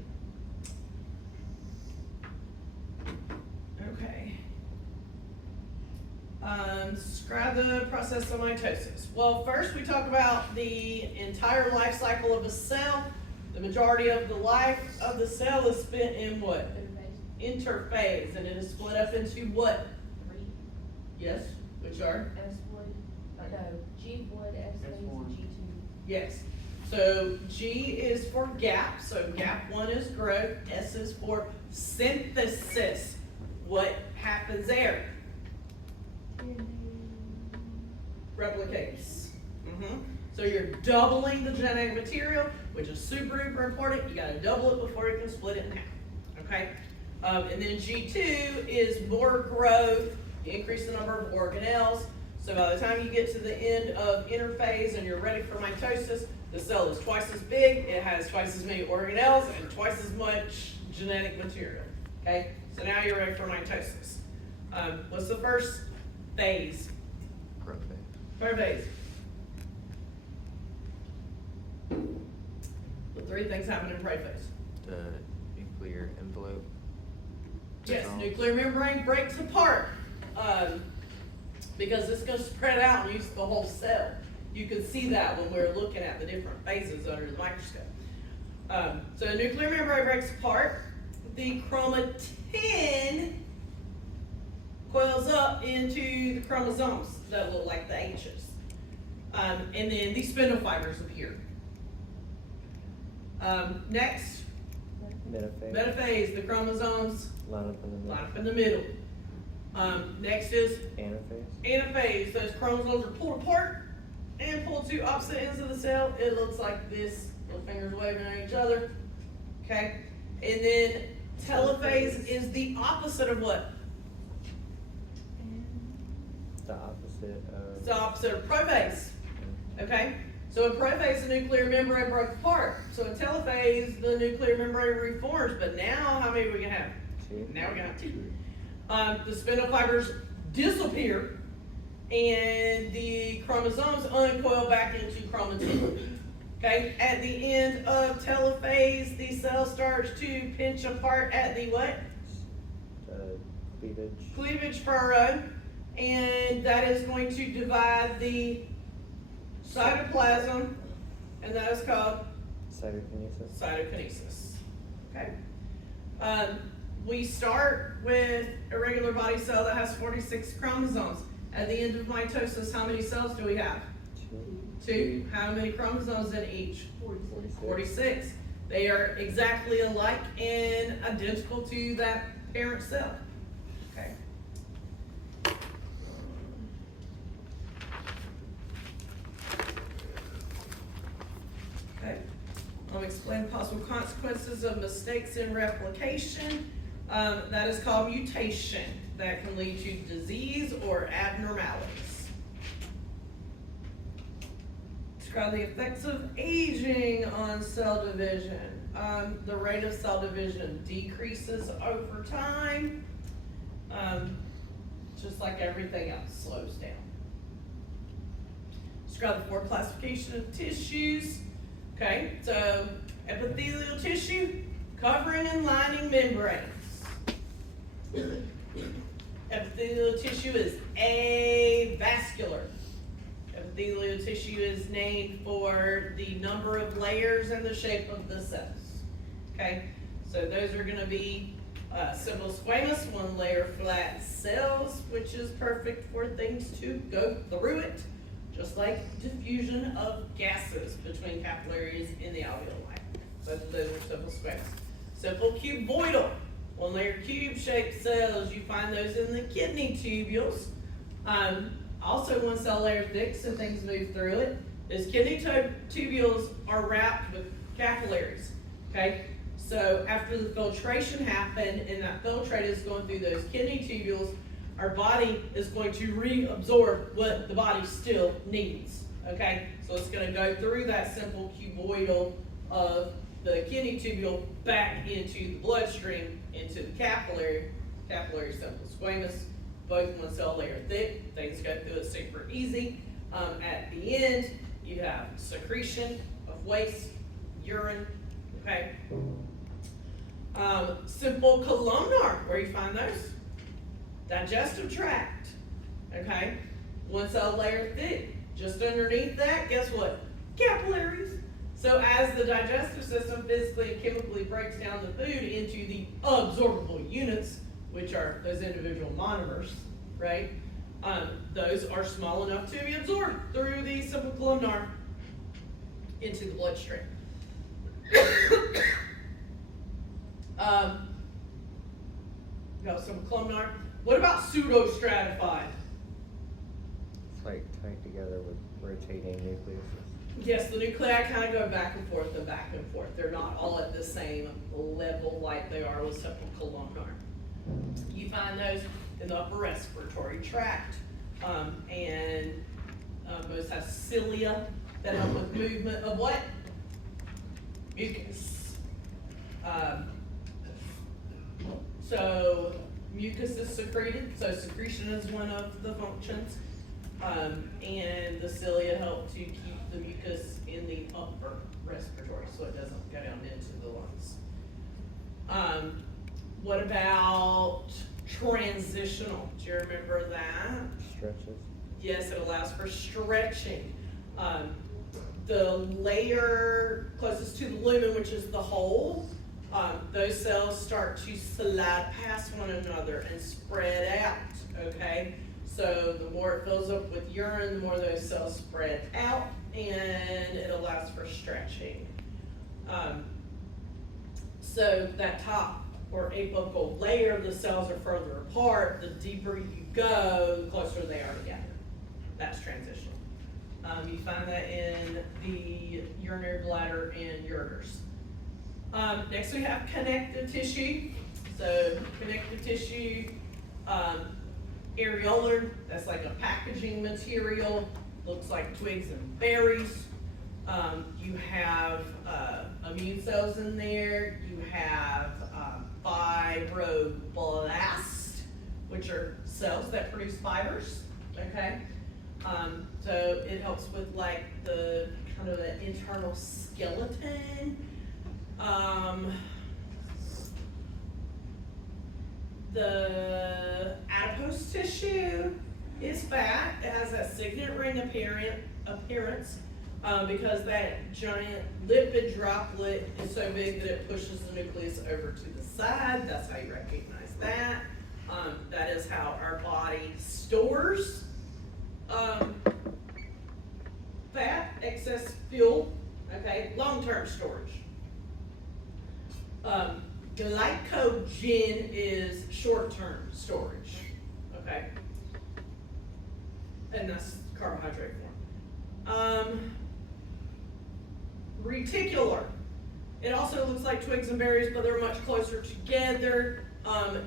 Okay. Describe the process of mitosis. Well, first we talk about the entire life cycle of a cell. The majority of the life of the cell is spent in what? Interphase, and it is split up into what? 3. Yes, which are? G would, S phase, and G2. Yes. So G is for gap, so gap 1 is growth, S is for synthesis. What happens there? Replicates. So you're doubling the genetic material, which is super duper important. You gotta double it before you can split it in half, okay? And then G2 is more growth, you increase the number of organelles. So by the time you get to the end of interphase and you're ready for mitosis, the cell is twice as big, it has twice as many organelles, and twice as much genetic material, okay? So now you're ready for mitosis. What's the first phase? Prophase. The 3 things happen in prophase. The nuclear envelope. Yes, nuclear membrane breaks apart because it's going to spread out and use the whole cell. You can see that when we're looking at the different phases under the microscope. So the nuclear membrane breaks apart. The chromatin coils up into the chromosomes that look like the H's. And then these spindle fibers appear. Next, Metaphase. metaphase, the chromosomes Line up in the line middle. up in the middle. Next is Anaphase. anaphase, those chromosomes are pulled apart and pulled to opposite ends of the cell. It looks like this, little fingers waving at each other, okay? And then telophase is the opposite of what? The opposite It's of. the opposite of prophase, okay? So in prophase, the nuclear membrane broke apart. So in telophase, the nuclear membrane reforms. But now, how many are we gonna have? Two. Now we're gonna have two. The spindle fibers disappear, and the chromosomes uncoil back into chromatin. Okay, at the end of telophase, the cell starts to pinch apart at the what? Cleavage. Cleavage furrow, and that is going to divide the cytoplasm, and that is called Cytokinesis. cytokinesis. Okay. We start with a regular body cell that has 46 chromosomes. At the end of mitosis, how many cells do we have? Two. How many chromosomes in each? 46. They are exactly alike and identical to that parent cell. Okay. Okay. I'll explain possible consequences of mistakes in replication. That is called mutation. That can lead to disease or abnormalities. Describe the effects of aging on cell division. The rate of cell division decreases over time. Just like everything else, slows down. Describe the four classification of tissues. Okay, so epithelial tissue, covering and lining membranes. Epithelial tissue is avascular. Epithelial tissue is named for the number of layers and the shape of the cells. Okay, so those are gonna be simple squamous, one layer flat cells, which is perfect for things to go through it, just like diffusion of gases between capillaries in the alveoli. Both of those are simple squamous. Simple cuboidal, one layer cube shaped cells, you find those in the kidney tubules. Also one cell layer thick, so things move through it. Those kidney tubules are wrapped with capillaries, okay? So after the filtration happened and that filtrate is going through those kidney tubules, our body is going to reabsorb what the body still needs, okay? So it's gonna go through that simple cuboidal of the kidney tubule back into the bloodstream, into the capillary simple squamous, both one cell layer thick, things go through it super easy. At the end, you have secretion of waste, urine, okay? Simple columnar, where you find those? Digestive tract, okay? One cell layer thick, just underneath that, guess what? Capillaries. So as the digestive system physically and chemically breaks down the food into the absorbable units, which are those individual monomers, right? Those are small enough to be absorbed through the simple columnar into the bloodstream. Simple columnar. What about pseudostratified? It's like tied together with rotating nucleuses. Yes, the nuclei kind of go back and forth and back and forth. They're not all at the same level like they are with simple columnar. You find those in the upper respiratory tract. Those have cilia that help with movement of what? Mucus. So mucus is secreted, so secretion is one of the functions. And the cilia help to keep the mucus in the upper respiratory so it doesn't go down into the lungs. What about transitional? Do you remember that? Stretches. Yes, it allows for stretching. The layer closest to the lumen, which is the hole, those cells start to slide past one another and spread out, okay? So the more it fills up with urine, the more those cells spread out, and it allows for stretching. So that top or apical layer, the cells are further apart. The deeper you go, the closer they are together. That's transitional. You find that in the urinary bladder and ureters. Next we have connective tissue. So connective tissue, areolar, that's like a packaging material, looks like twigs and berries. You have immune cells in there. You have fibroblasts, which are cells that produce fibers, okay? So it helps with like the kind of the internal skeleton. The adipose tissue is fat. It has that signet ring appearance because that giant lipid droplet is so big that it pushes the nucleus over to the side. That's how you recognize that. That is how our body stores fat, excess fuel, okay, long-term storage. Glycogen is short-term storage, okay? And that's carbohydrate form. Reticular. It also looks like twigs and berries, but they're much closer together.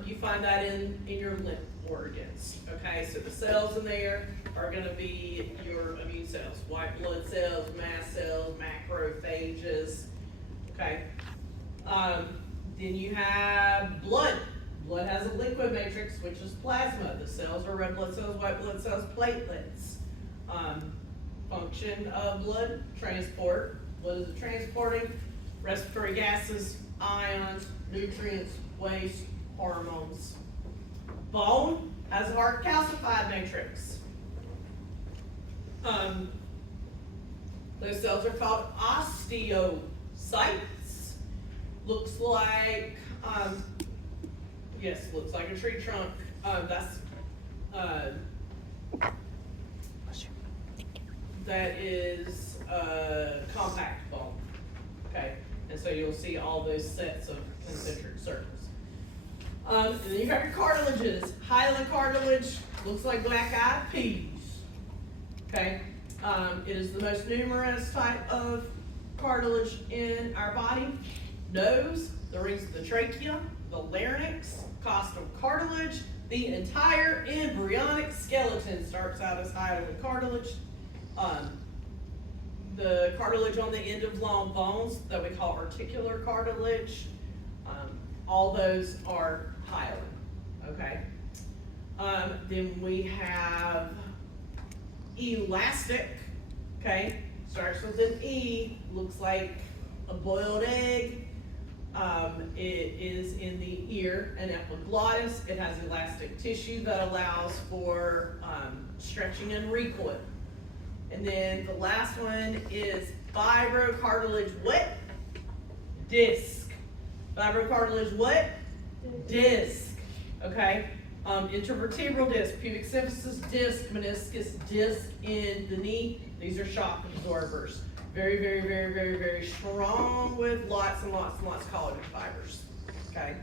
You find that in your lymph organs, okay? So the cells in there are gonna be your immune cells, white blood cells, mast cells, macrophages, okay? Then you have blood. Blood has a liquid matrix, which is plasma. The cells are red blood cells, white blood cells, platelets. Function of blood, transport. What is it transporting? Respiratory gases, ions, nutrients, waste, hormones. Bone has a hard calcified matrix. Those cells are called osteocytes. Looks like, yes, looks like a tree trunk. That is compact bone, okay? And so you'll see all those sets of concentric circles. And then you have your cartilages. Hyaline cartilage looks like black-eyed peas, okay? It is the most numerous type of cartilage in our body. Nose, the rings of the trachea, the larynx, costal cartilage, the entire embryonic skeleton starts out as hyaline cartilage. The cartilage on the end of long bones that we call articular cartilage, all those are hyaline, okay? Then we have elastic, okay? Starts with an E, looks like a boiled egg. It is in the ear and epiglottis. It has elastic tissue that allows for stretching and recoil. And then the last one is fibrocartilage what? Disc. Fibrocartilage what? Disc. Okay? Intervertebral disc, pubic symphysis disc, meniscus disc in the knee. These are shock absorbers. Very, very, very, very, very strong with lots and lots and lots of collagen fibers. Okay?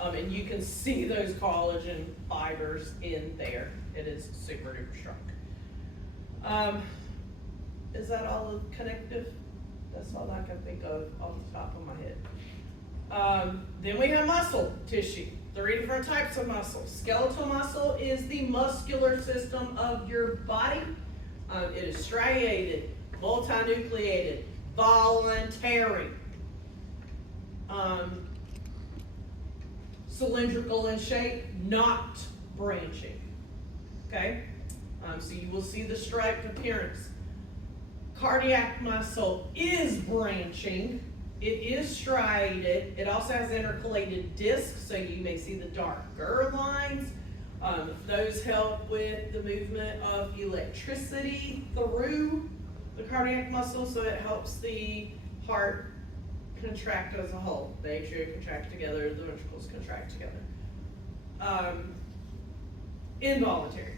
And you can see those collagen fibers in there. It is super duper strong. Is that all the connective? That's all I can think of off the top of my head. Then we have muscle tissue. 3 different types of muscle. Skeletal muscle is the muscular system of your body. It is striated, multinucleated, voluntary, cylindrical in shape, not branching. Okay? So you will see the striped appearance. Cardiac muscle is branching. It is striated. It also has intercalated discs, so you may see the darker lines. Those help with the movement of electricity through the cardiac muscle, so it helps the heart contract as a whole. The atria contract together, the ventricles contract together. Involuntary.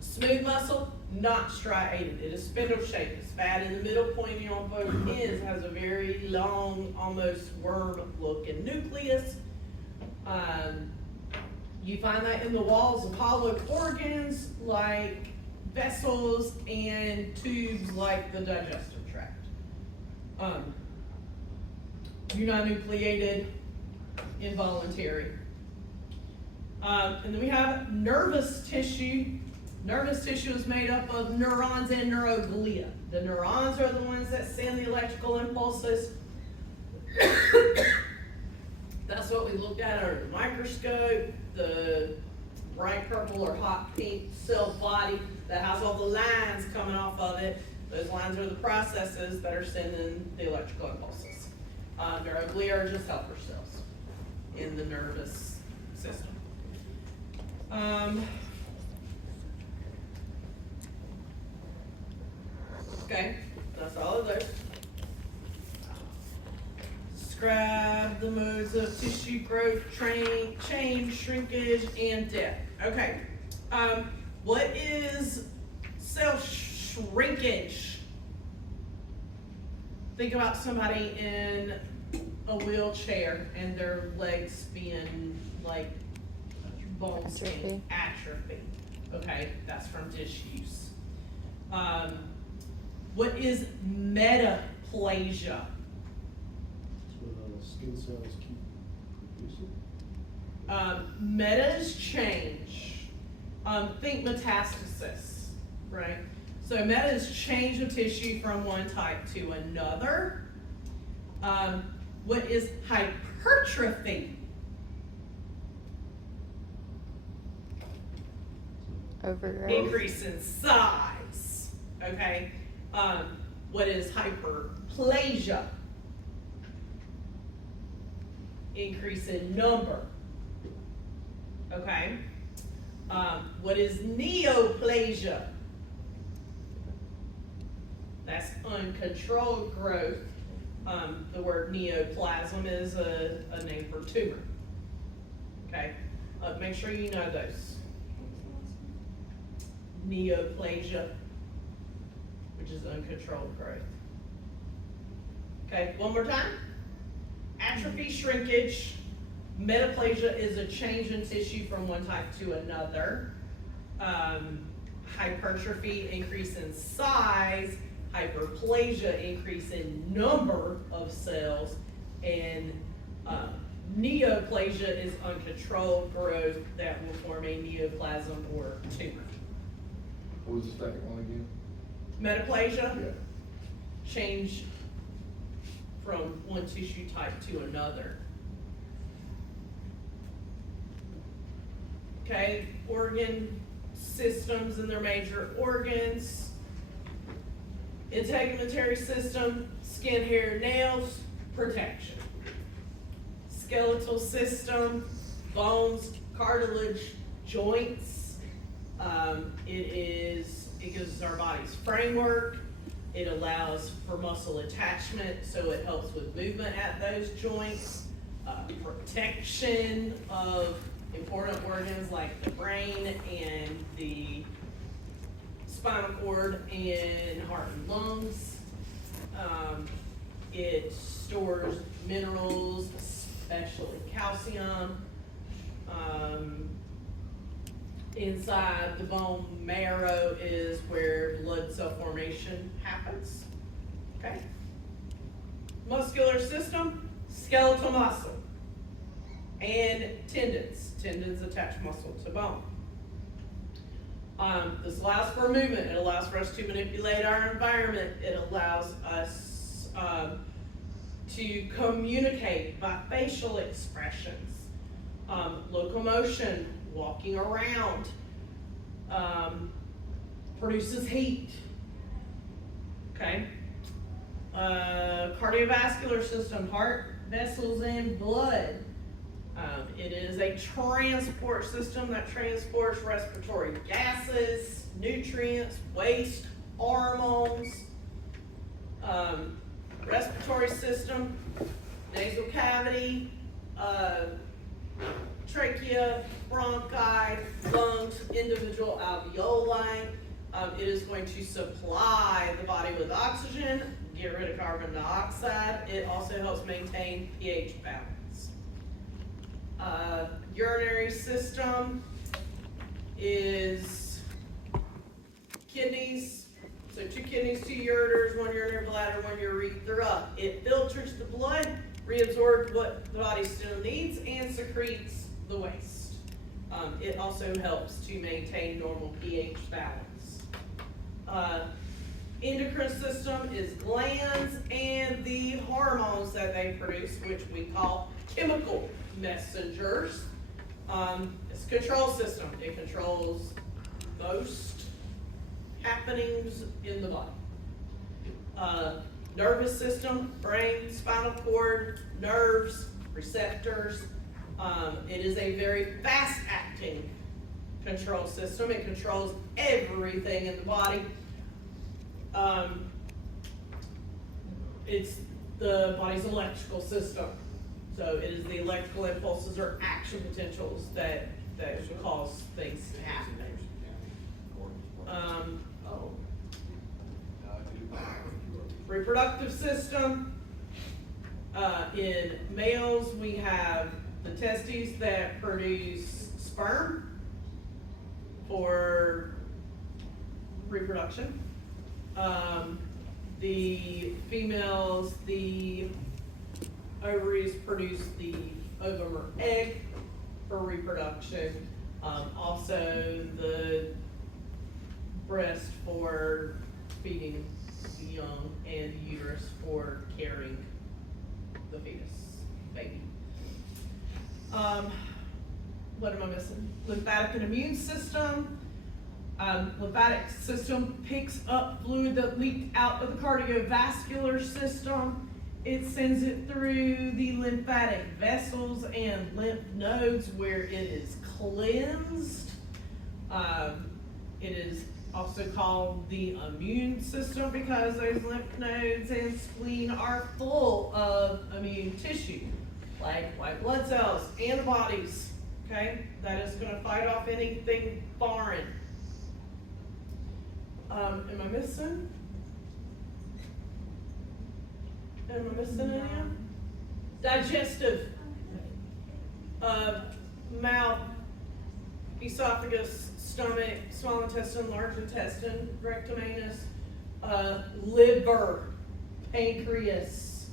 Smooth muscle, not striated. It is spindle shaped. It's fat in the middle, pointing on both ends, has a very long, almost worm-looking nucleus. You find that in the walls of hollow organs like vessels and tubes like the digestive tract. Uninucleated, involuntary. And then we have nervous tissue. Nervous tissue is made up of neurons and neuroglia. The neurons are the ones that send the electrical impulses. That's what we looked at under the microscope, the bright purple or hot pink cell body that has all the lines coming off of it. Those lines are the processes that are sending the electrical impulses. Neuroglia are just helper cells in the nervous system. Okay, that's all of those. Describe the modes of tissue growth, change, shrinkage, and death. Okay, what is cell shrinkage? Think about somebody in a wheelchair and their legs being like bones being atrophy. Okay, that's from disuse. What is metaplasia? Skin cells keep producing. Meta is change. Think metastasis, right? So meta is change of tissue from one type to another. What is hypertrophy? Overgrowth. Increase in size, okay? What is hyperplasia? Increase in number, okay? What is neoplasia? That's uncontrolled growth. The word neoplasm is a name for tumor, okay? Make sure you know those. Neoplasia, which is uncontrolled growth. Okay, one more time. Atrophy, shrinkage. Metaplasia is a change in tissue from one type to another. Hypertrophy, increase in size. Hyperplasia, increase in number of cells. And neoplasia is uncontrolled growth that will form a neoplasm or tumor. What was the second one again? Metaplasia, Yeah. change from one tissue type to another. Okay, organ systems and their major organs. Integumentary system, skin, hair, nails, protection. Skeletal system, bones, cartilage, joints. It gives us our body's framework. It allows for muscle attachment, so it helps with movement at those joints. Protection of important organs like the brain and the spinal cord and heart and lungs. It stores minerals, especially calcium. Inside the bone marrow is where blood cell formation happens, okay? Muscular system, skeletal muscle, and tendons. Tendons attach muscle to bone. This allows for movement. It allows for us to manipulate our environment. It allows us to communicate by facial expressions, locomotion, walking around, produces heat, okay? Cardiovascular system, heart, vessels, and blood. It is a transport system that transports respiratory gases, nutrients, waste, hormones. Respiratory respiratory system, nasal cavity, trachea, bronchi, lungs, individual alveoli. It is going to supply the body with oxygen, get rid of carbon dioxide. It also helps maintain pH balance. Urinary system is kidneys, so 2 kidneys, 2 ureters, 1 urinary bladder, 1 urethra. It filters the blood, reabsorbs what the body still needs, and secretes the waste. It also helps to maintain normal pH balance. Endocrine system is glands and the hormones that they produce, which we call chemical messengers. It's a control system. It controls most happenings in the body. Nervous system, brain, spinal cord, nerves, receptors. It is a very fast-acting control system. It controls everything in the body. It's the body's electrical system. So it is the electrical impulses or action potentials that cause things to happen. Reproductive system. In males, we have the testes that produce sperm for reproduction. The females, the ovaries produce the ovum or egg for reproduction. Also the breast for feeding the young, and the uterus for carrying the fetus, baby. What am I missing? Lymphatic and immune system. Lymphatic system picks up fluid that leaked out of the cardiovascular system. It sends it through the lymphatic vessels and lymph nodes where it is cleansed. It is also called the immune system because those lymph nodes and spleen are full of immune tissue, like white blood cells, antibodies, okay? That is gonna fight off anything foreign. Am I missing? Am I missing any? Digestive, mouth, esophagus, stomach, small intestine, large intestine, rectum, anus, liver, pancreas.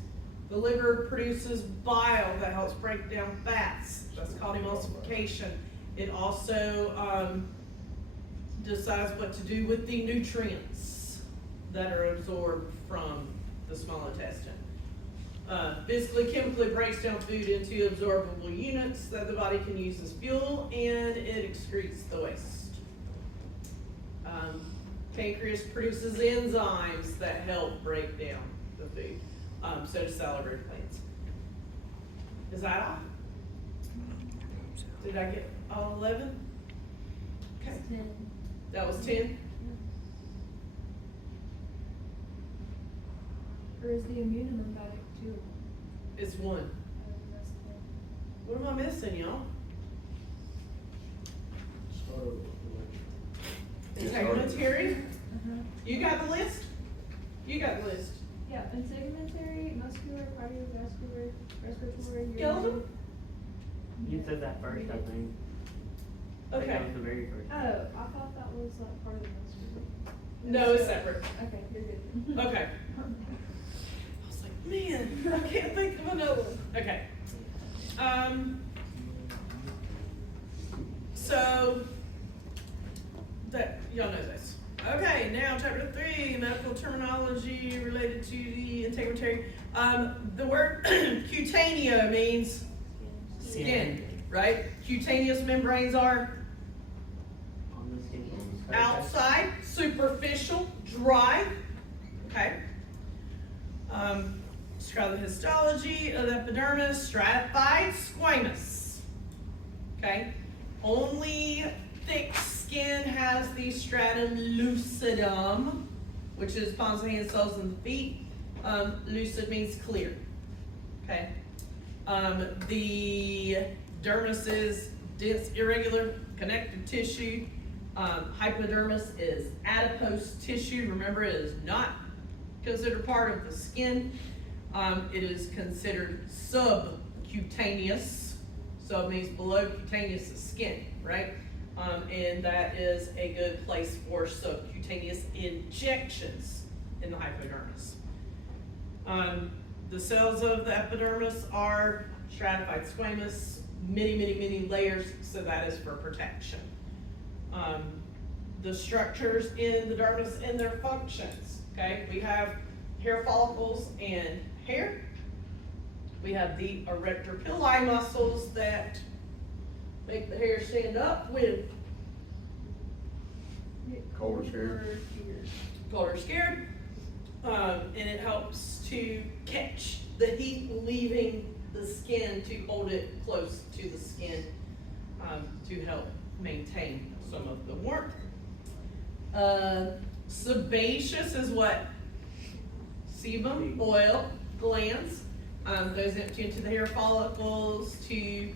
The liver produces bile that helps break down fats. That's called emulsification. It also decides what to do with the nutrients that are absorbed from the small intestine. Physically, chemically breaks down food into absorbable units that the body can use as fuel, and it excretes the waste. Pancreas produces enzymes that help break down the food. So do salivary glands. Is that all? Did I get all 11? Okay. 10. That was 10? Or is the immune and lymphatic too? It's 1. That's 10. What am I missing, y'all? Integumentary? You got the list? You got the list. Yeah, integumentary, muscular, cardiovascular, respiratory, Skeleton? urinary. You said that first, I think. Okay. That was the very first. Oh, I thought that was like part of the muscular. No, it's separate. Okay, you're good. Okay. I was like, man, I can't think of another one. Okay. So, that, y'all know this. Okay, now chapter 3, medical terminology related to the integumentary. The word cutaneo means skin, right? Cutaneous membranes are On the skin. outside, superficial, dry, okay? Describe the histology of the epidermis, stratified, squamous, okay? Only thick skin has the stratum lucidum, which is palms, hands, toes, and the feet. Lucid means clear, okay? The dermis is dense, irregular, connective tissue. Hypodermis is adipose tissue. Remember, it is not considered part of the skin. It is considered subcutaneous. Sub means below, cutaneous is skin, right? And that is a good place for subcutaneous injections in the hypodermis. The cells of the epidermis are stratified squamous, many layers, so that is for protection. The structures in the dermis and their functions, okay? We have hair follicles and hair. We have the erector pili muscles that make the hair stand up with Cold or scared? cold or scared. And it helps to catch the heat leaving the skin to hold it close to the skin, to help maintain some of the warmth. Sebaceous is what? Sebum, oil, glands, goes empty into the hair follicles to,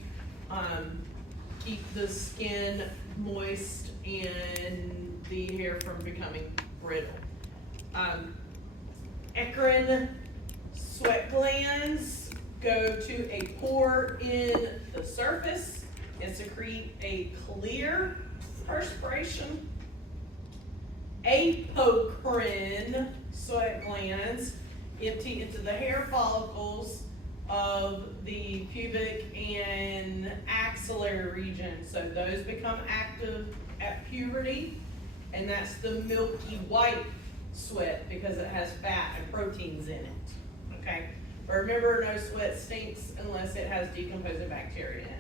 keep the skin moist and the hair from becoming brittle. Eccrine sweat glands go to a pore in the surface and secrete a clear perspiration. Apocrine sweat glands empty into the hair follicles of the pubic and axillary region. So those become active at puberty, and that's the milky white sweat because it has fat and proteins in it, okay? But remember, no sweat stinks unless it has decomposing bacteria in it.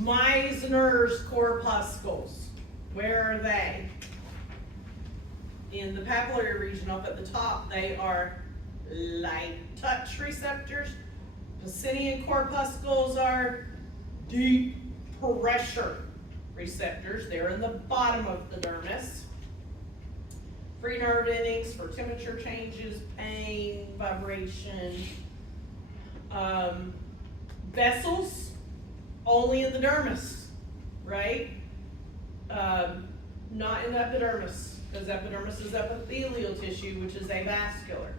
Meissner's corpuscles, where are they? In the papillary region up at the top, they are light touch receptors. Pacinian corpuscles are deep pressure receptors. They're in the bottom of the dermis. Free nerve endings for temperature changes, pain, vibration. Vessels, only in the dermis, right? Not in the epidermis, because epidermis is epithelial tissue, which is avascular.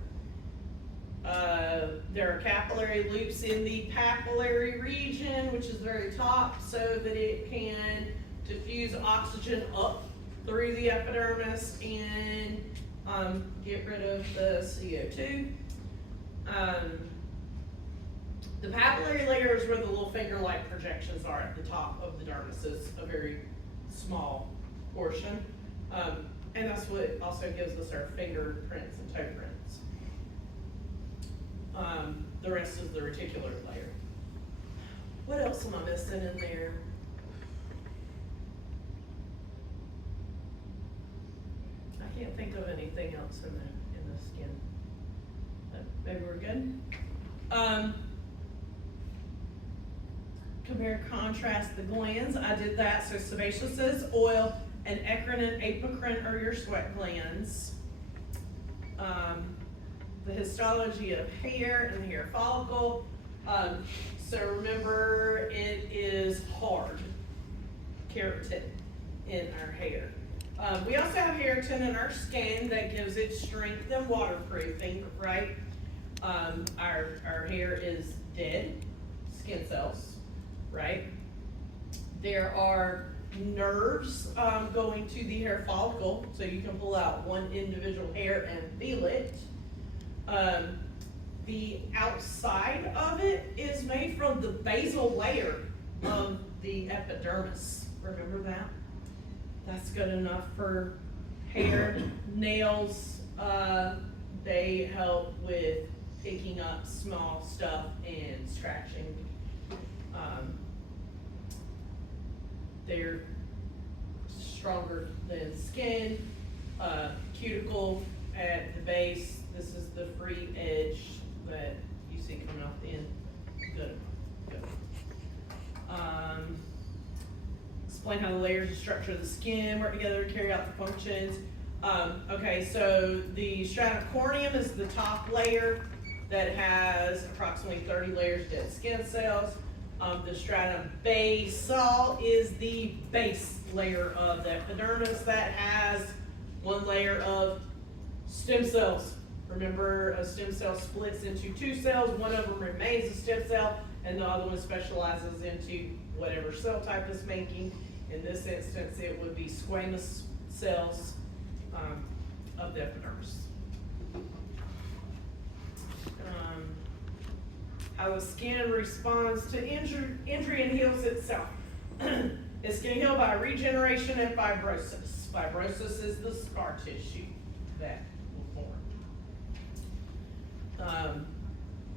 There are capillary loops in the papillary region, which is very top, so that it can diffuse oxygen up through the epidermis and get rid of the CO2. The papillary layer is where the little finger-like projections are at the top of the dermis. It's a very small portion. And that's what also gives us our fingerprints and toe prints. The rest is the reticular layer. What else am I missing in there? I can't think of anything else in the skin. But maybe we're good. Compare, contrast the glands. I did that. So sebaceous is oil, and eccrine and apocrine are your sweat glands. The histology of hair and the hair follicle. So remember, it is hard keratin in our hair. We also have keratin in our skin that gives it strength and waterproofing, right? Our hair is dead skin cells, right? There are nerves going to the hair follicle, so you can pull out one individual hair and feel it. The outside of it is made from the basal layer of the epidermis. Remember that? That's good enough for hair. Nails, they help with picking up small stuff and scratching. They're stronger than skin. Cuticle at the base, this is the free edge that you see coming off the end. Good enough. Good. explain how the layers and structure of the skin work together to carry out the functions. Okay, so the stratum corneum is the top layer that has approximately 30 layers of dead skin cells. The stratum basal is the base layer of the epidermis that has one layer of stem cells. Remember, a stem cell splits into two cells, one of them remains a stem cell, and the other one specializes into whatever cell type it's making. In this instance, it would be squamous cells of the epidermis. How the skin responds to injury and heals itself. It's going to heal by regeneration and fibrosis. Fibrosis is the scar tissue that will form.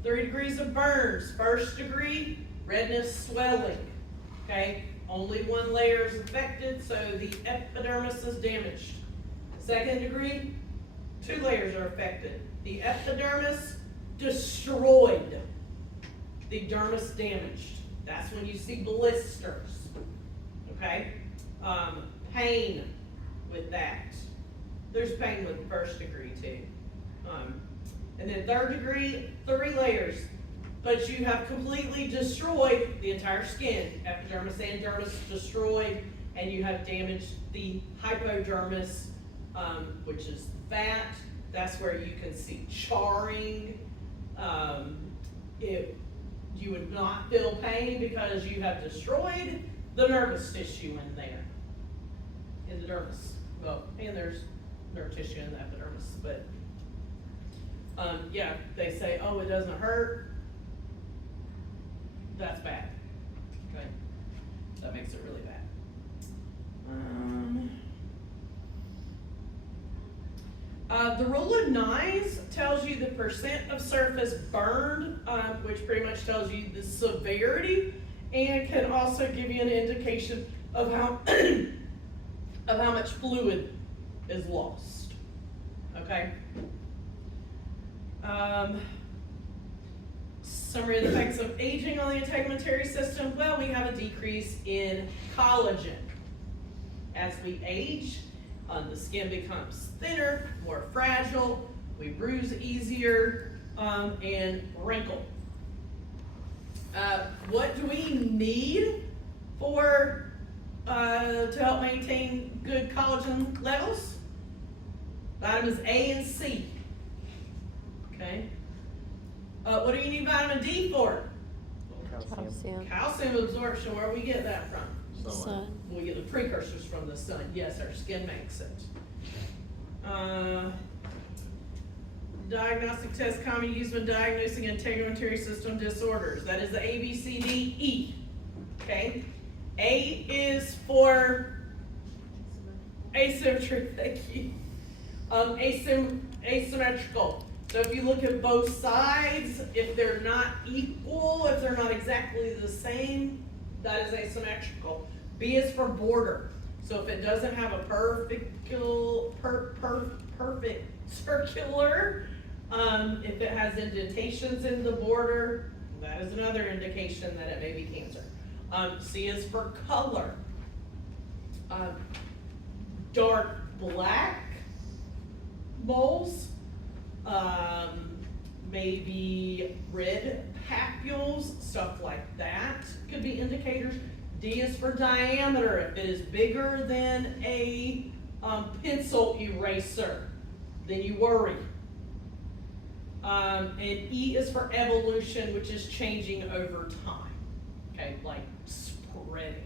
3 degrees of burns. First degree, redness, swelling. Okay, only one layer is affected, so the epidermis is damaged. Second degree, 2 layers are affected. The epidermis destroyed. The dermis damaged. That's when you see blisters. Okay? Pain with that. There's pain with first degree too. And then third degree, 3 layers. But you have completely destroyed the entire skin. Epidermis and dermis destroyed, and you have damaged the hypodermis, which is fat. That's where you can see charring. You would not feel pain because you have destroyed the nervous tissue in there, in the dermis. Well, and there's nerve tissue in the epidermis, but yeah, they say, oh, it doesn't hurt. That's bad. Okay, that makes it really bad. The rule of nines tells you the percent of surface burned, which pretty much tells you the severity, and can also give you an indication of how of how much fluid is lost. Okay. Summary of the effects of aging on the integumentary system. Well, we have a decrease in collagen. As we age, the skin becomes thinner, more fragile, we bruise easier, and wrinkle. What do we need for to help maintain good collagen levels? Vitamins A and C. Okay. What do you need vitamin D for? Calcium. Calcium absorption. Where do we get that from? Sun. We get the precursors from the sun. Yes, our skin makes it. Diagnostic tests commonly used when diagnosing integumentary system disorders. That is the A, B, C, D, E. Okay? A is for asymmetry. Thank you. Asymmetrical. So if you look at both sides, if they're not equal, if they're not exactly the same, that is asymmetrical. B is for border. So if it doesn't have a perfect circular, if it has indentations in the border, that is another indication that it may be cancer. C is for color. Dark black moles, maybe red papules, stuff like that could be indicators. D is for diameter. If it is bigger than a pencil eraser, then you worry. And E is for evolution, which is changing over time. Okay, like spreading.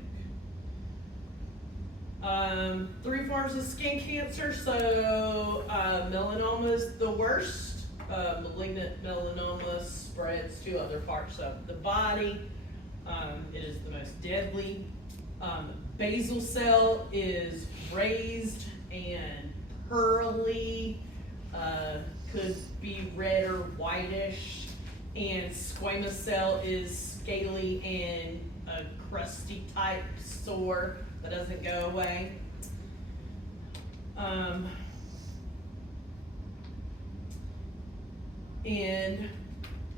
3 forms of skin cancer. So melanoma is the worst. Malignant melanoma spreads to other parts of the body. It is the most deadly. Basal cell is raised and pearly, could be red or whitish, and squamous cell is scaly and a crusty type sore that doesn't go away. And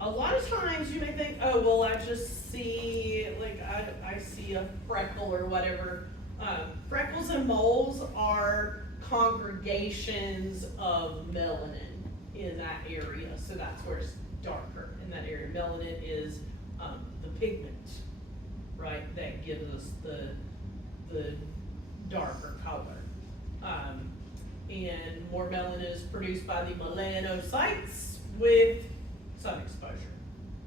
a lot of times you may think, oh, well, I just see, like, I see a freckle or whatever. Freckles and moles are congregations of melanin in that area, so that's where it's darker in that area. Melanin is, the pigment, right, that gives us the darker color. And more melanin is produced by the melanocytes with sun exposure,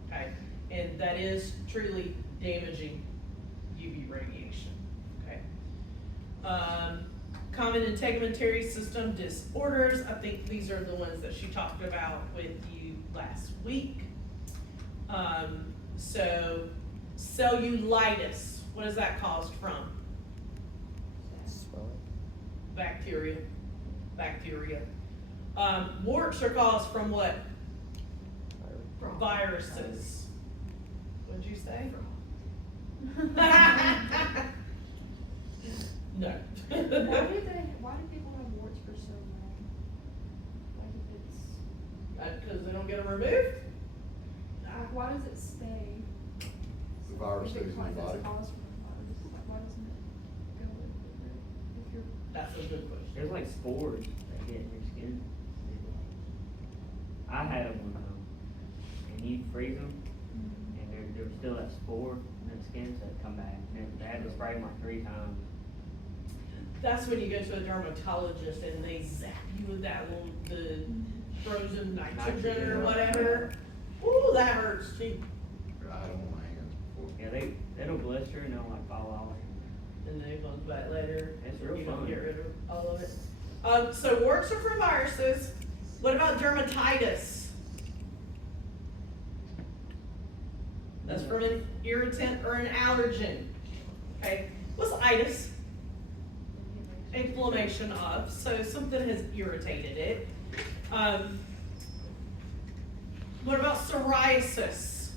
okay? And that is truly damaging UV radiation, okay? Common integumentary system disorders, I think these are the ones that she talked about with you last week. So cellulitis, what is that caused from? Swelling. Bacteria. Warts are caused from what? Viruses. What'd you say? No. Why do people have warts for so long? Like if it's, Cause they don't get them removed? why does it stay? The virus If it stays in your causes- body. cause from the virus, like, why doesn't it go if you're? That's a good question. There's like spores that get in your skin. I had them one time, and you freeze them, and there's still that spore in the skin, so it come back. And they had to spray them like 3 times. That's when you go to a dermatologist and they zap you with that little, the frozen nitrogen or whatever. Ooh, that hurts too. I had them on my hands before. Yeah, they'll blister and they'll like fall off. And then it comes back later. It's real You don't fun. get rid of all of it. So warts are from viruses. What about dermatitis? That's from an irritant or an allergen. Okay, what's itis? Inflammation of, so something has irritated it. What about psoriasis?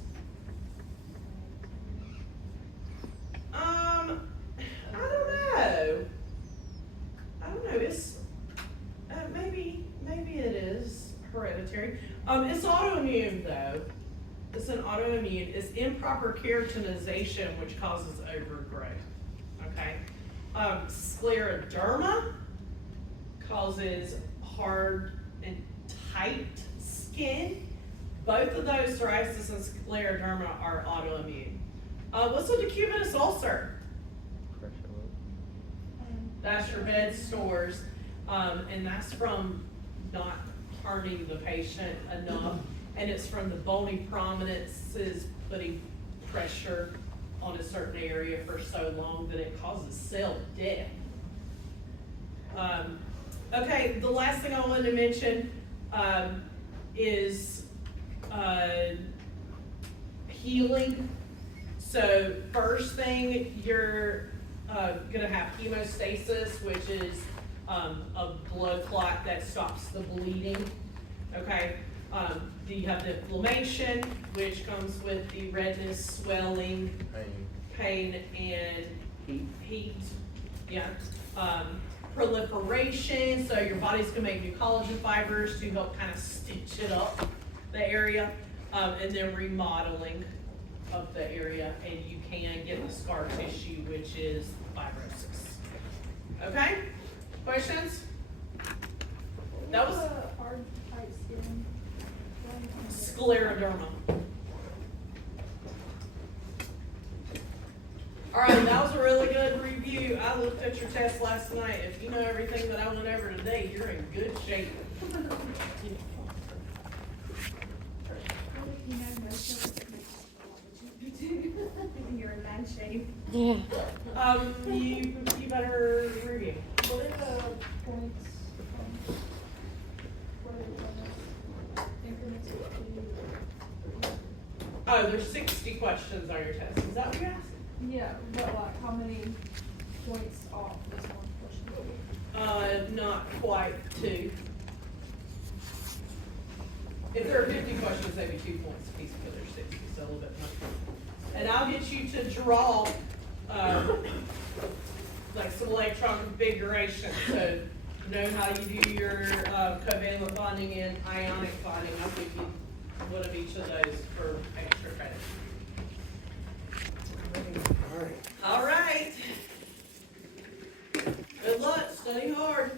I don't know, it's, maybe it is hereditary. It's autoimmune though. It's an autoimmune, it's improper keratinization which causes overgrowth, okay? Scleroderma causes hard and tight skin. Both of those, psoriasis and scleroderma, are autoimmune. What's a decubitus ulcer? Pressure wound. That's your bed sores, and that's from not harming the patient enough, and it's from the bony prominences putting pressure on a certain area for so long that it causes cell death. Okay, the last thing I wanted to mention, is, healing. So first thing, you're, gonna have hemostasis, which is, a blood clot that stops the bleeding, okay? You have the inflammation, which comes with the redness, swelling, pain, and heat, yeah. Proliferation, so your body's gonna make new collagen fibers to help kind of stitch it up, the area, and then remodeling of the area, and you can get the scar tissue, which is fibrosis. Okay, questions? That was Hard, tight skin. scleroderma. All right, that was a really good review. I looked at your test last night. If you know everything that I went over today, you're in good shape. You know, most of it makes you're in bad shape. Yeah. You better review. What are the points what are the increments of Oh, there's 60 questions on your test. Is that what you're asking? yeah, but like how many points off is one question? Not quite 2. If there are 50 questions, they'd be 2 points a piece, but there's 60, so a little bit much. And I'll get you to draw, like some electron configuration, so know how you do your, covalent bonding and ionic bonding. I'll give you one of each of those for extra credit. All right. Study hard.